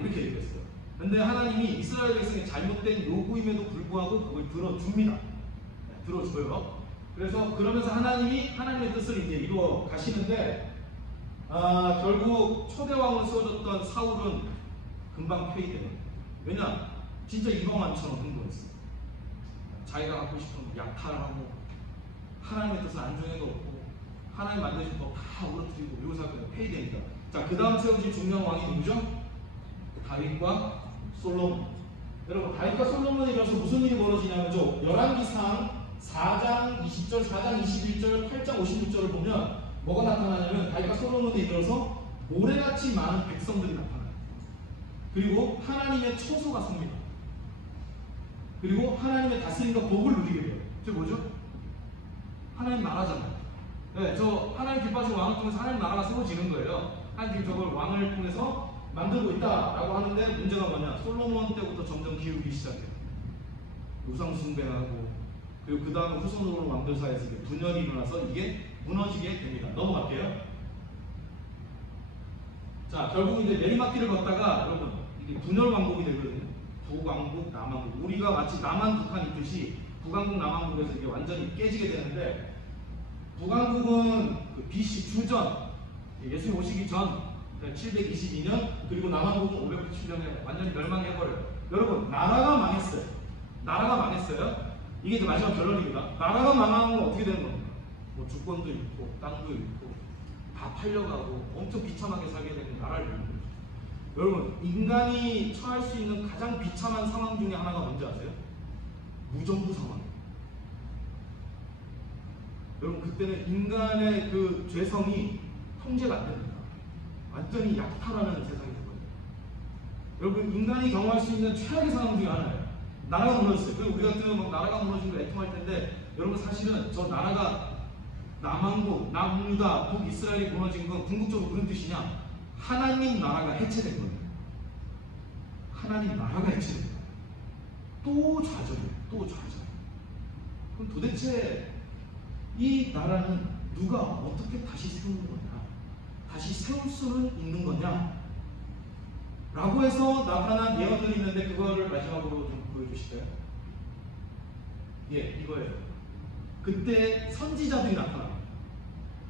이렇게 얘기했어요. 근데 하나님이 이스라엘 백성의 잘못된 요구임에도 불구하고 그걸 들어줍니다. 들어줘요. 그래서 그러면서 하나님이 하나님의 뜻을 이제 이루어 가시는데 결국 초대왕을 세워줬던 사울은 금방 폐위돼요. 왜냐? 진짜 이방왕처럼 행동했어요. 자기가 갖고 싶은 약탈하고 하나님의 뜻을 안중에도 없고 하나님 만드신 법 다 무너뜨리고 묘사하고 폐위됩니다. 자, 그 다음 세워진 중요한 왕이 누구죠? 다윗과 솔로몬. 여러분 다윗과 솔로몬에 이어서 무슨 일이 벌어지냐면요, 열왕기상 4장 20절, 4장 21절, 8장 56절을 보면 뭐가 나타나냐면 다윗과 솔로몬에 이어서 모래같이 많은 백성들이 나타나요. 그리고 하나님의 처소가 섭니다. 그리고 하나님의 다스림과 복을 누리게 돼요. 저 뭐죠? 하나님 나라잖아요. 네, 저 하나님 기뻐하신 왕을 통해서 하나님 나라가 세워지는 거예요. 하나님 저걸 왕을 통해서 만들고 있다라고 하는데 문제가 뭐냐? 솔로몬 때부터 점점 기울기 시작해요. 우상 숭배하고 그리고 그 다음에 후손으로 왕들 사이에서 분열이 일어나서 이게 무너지게 됩니다. 넘어갈게요. 자, 결국 이제 내리막길을 걷다가 여러분 이게 분열 왕국이 되거든요. 북왕국, 남왕국. 우리가 마치 남한 북한 있듯이 북왕국, 남왕국에서 이게 완전히 깨지게 되는데, 북왕국은 그 BC 주전, 예수님 오시기 전 722년, 그리고 남왕국은 597년에 완전히 멸망해버려요. 여러분 나라가 망했어요. 나라가 망했어요. 이게 이제 마지막 결론입니다. 나라가 망하면 어떻게 되는 겁니까? 뭐 주권도 잃고 땅도 잃고 다 팔려가고 엄청 비참하게 살게 되는 나라를 잃는 거죠. 여러분, 인간이 처할 수 있는 가장 비참한 상황 중에 하나가 뭔지 아세요? 무정부 상황이에요. 여러분, 그때는 인간의 그 죄성이 통제가 안 됩니다. 완전히 약탈하는 세상이 되거든요. 여러분, 인간이 경험할 수 있는 최악의 상황 중에 하나예요. 나라가 무너졌어요. 그리고 우리 같은 경우는 나라가 무너진 거 애통할 텐데, 여러분 사실은 저 나라가 남한국, 남유다, 북이스라엘이 무너진 건 궁극적으로 무슨 뜻이냐? 하나님 나라가 해체된 거예요. 하나님 나라가 해체된 거예요. 또 좌절이에요. 또 좌절. 그럼 도대체 이 나라는 누가 어떻게 다시 세우는 거냐? 다시 세울 수는 있는 거냐? 라고 해서 나타난 예언들이 있는데 그거를 마지막으로 좀 보여주실까요? 예, 이거예요. 그때 선지자들이 나타납니다.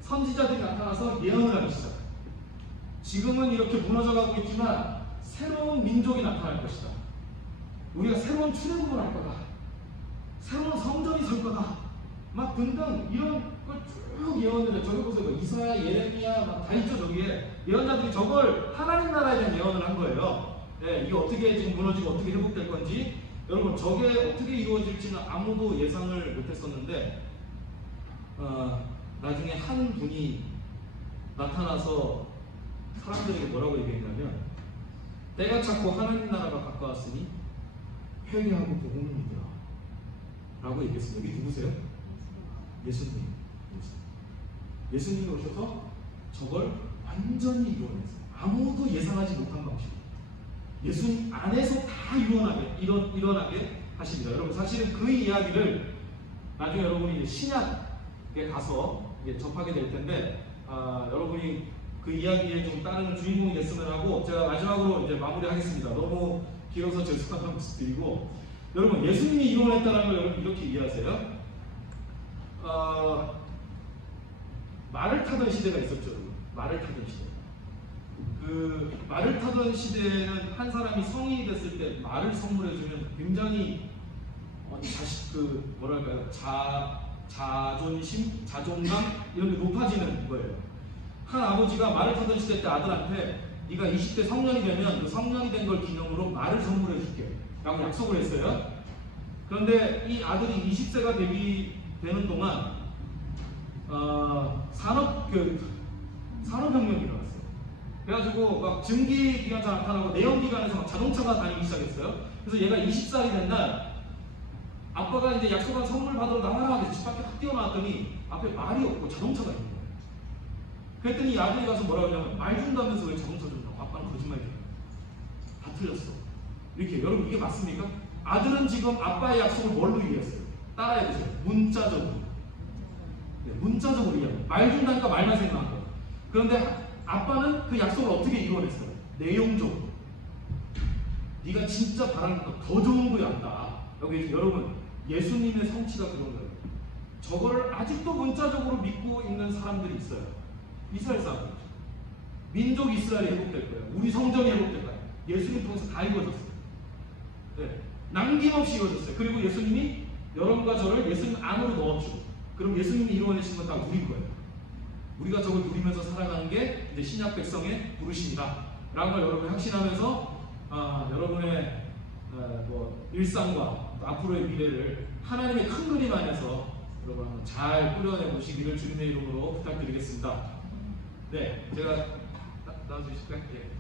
선지자들이 나타나서 예언을 하기 시작해요. 지금은 이렇게 무너져가고 있지만 새로운 민족이 나타날 것이다. 우리가 새로운 출애굽을 할 거다. 새로운 성전이 설 거다. 막 등등 이런 걸 쭉 예언을 해요. 저기 보세요. 이사야, 예레미야 막 다 있죠. 저기에 예언자들이 저걸 하나님 나라에 대한 예언을 한 거예요. 네, 이게 어떻게 지금 무너지고 어떻게 회복될 건지 여러분 저게 어떻게 이루어질지는 아무도 예상을 못했었는데 나중에 한 분이 나타나서 사람들에게 뭐라고 얘기했냐면 때가 찼고 하나님 나라가 가까웠으니 회개하고 복음을 믿으라 라고 얘기했어요. 여기 누구세요? 예수님. 예수님이 오셔서 저걸 완전히 이루어냈어요. 아무도 예상하지 못한 방식. 예수님 안에서 다 일어나게 하십니다. 여러분 사실은 그 이야기를 나중에 여러분이 신약에 가서 접하게 될 텐데 여러분이 그 이야기에 좀 따르는 주인공이 됐으면 하고 제가 마지막으로 이제 마무리하겠습니다. 너무 길어서 죄송한 말씀 드리고 여러분 예수님이 이루어냈다는 걸 여러분 이렇게 이해하세요. 말을 타던 시대가 있었죠. 말을 타던 시대. 그 말을 타던 시대에는 한 사람이 성인이 됐을 때 말을 선물해주면 굉장히 그 뭐랄까요 자존심, 자존감 이런 게 높아지는 거예요. 한 아버지가 말을 타던 시대 때 아들한테 네가 20대 성년이 되면 그 성년이 된 걸 기념으로 말을 선물해줄게 라고 약속을 했어요. 그런데 이 아들이 20세가 되는 동안 산업혁명이 일어났어요. 그래가지고 막 증기기관차 나타나고 내연기관에서 막 자동차가 다니기 시작했어요. 그래서 얘가 20살이 된 날 아빠가 이제 약속한 선물 받으러 나가라고 집 밖에 확 뛰어나왔더니 앞에 말이 없고 자동차가 있는 거예요. 그랬더니 이 아들이 가서 뭐라고 하냐면 말 준다면서 왜 자동차 준다고? 아빠는 거짓말이야. 다 틀렸어. 이렇게 여러분 이게 맞습니까? 아들은 지금 아빠의 약속을 뭘로 이해했어요? 따라해보세요. 문자적으로. 네, 문자적으로 이해해요. 말 준다니까 말만 생각한 거예요. 그런데 아빠는 그 약속을 어떻게 이루어냈어요? 내용적으로. 네가 진짜 바라는 거 더 좋은 거야 안다. 여기 여러분 예수님의 성취가 그런 거예요. 저거를 아직도 문자적으로 믿고 있는 사람들이 있어요. 이스라엘 사람들. 민족 이스라엘이 회복될 거예요. 우리 성전이 회복될 거예요. 예수님 통해서 다 이루어졌어요. 네. 남김없이 이루어졌어요. 그리고 예수님이 여러분과 저를 예수님 안으로 넣었죠. 그럼 예수님이 이루어내신 건 다 우리 거예요. 우리가 저걸 누리면서 살아가는 게 이제 신약 백성의 부르심이다 라는 걸 여러분이 확신하면서 여러분의 일상과 앞으로의 미래를 하나님의 큰 그림 안에서 여러분 한번 잘 꾸려내 보시기를 주님의 이름으로 부탁드리겠습니다. 네, 제가 나와주실까요? 예.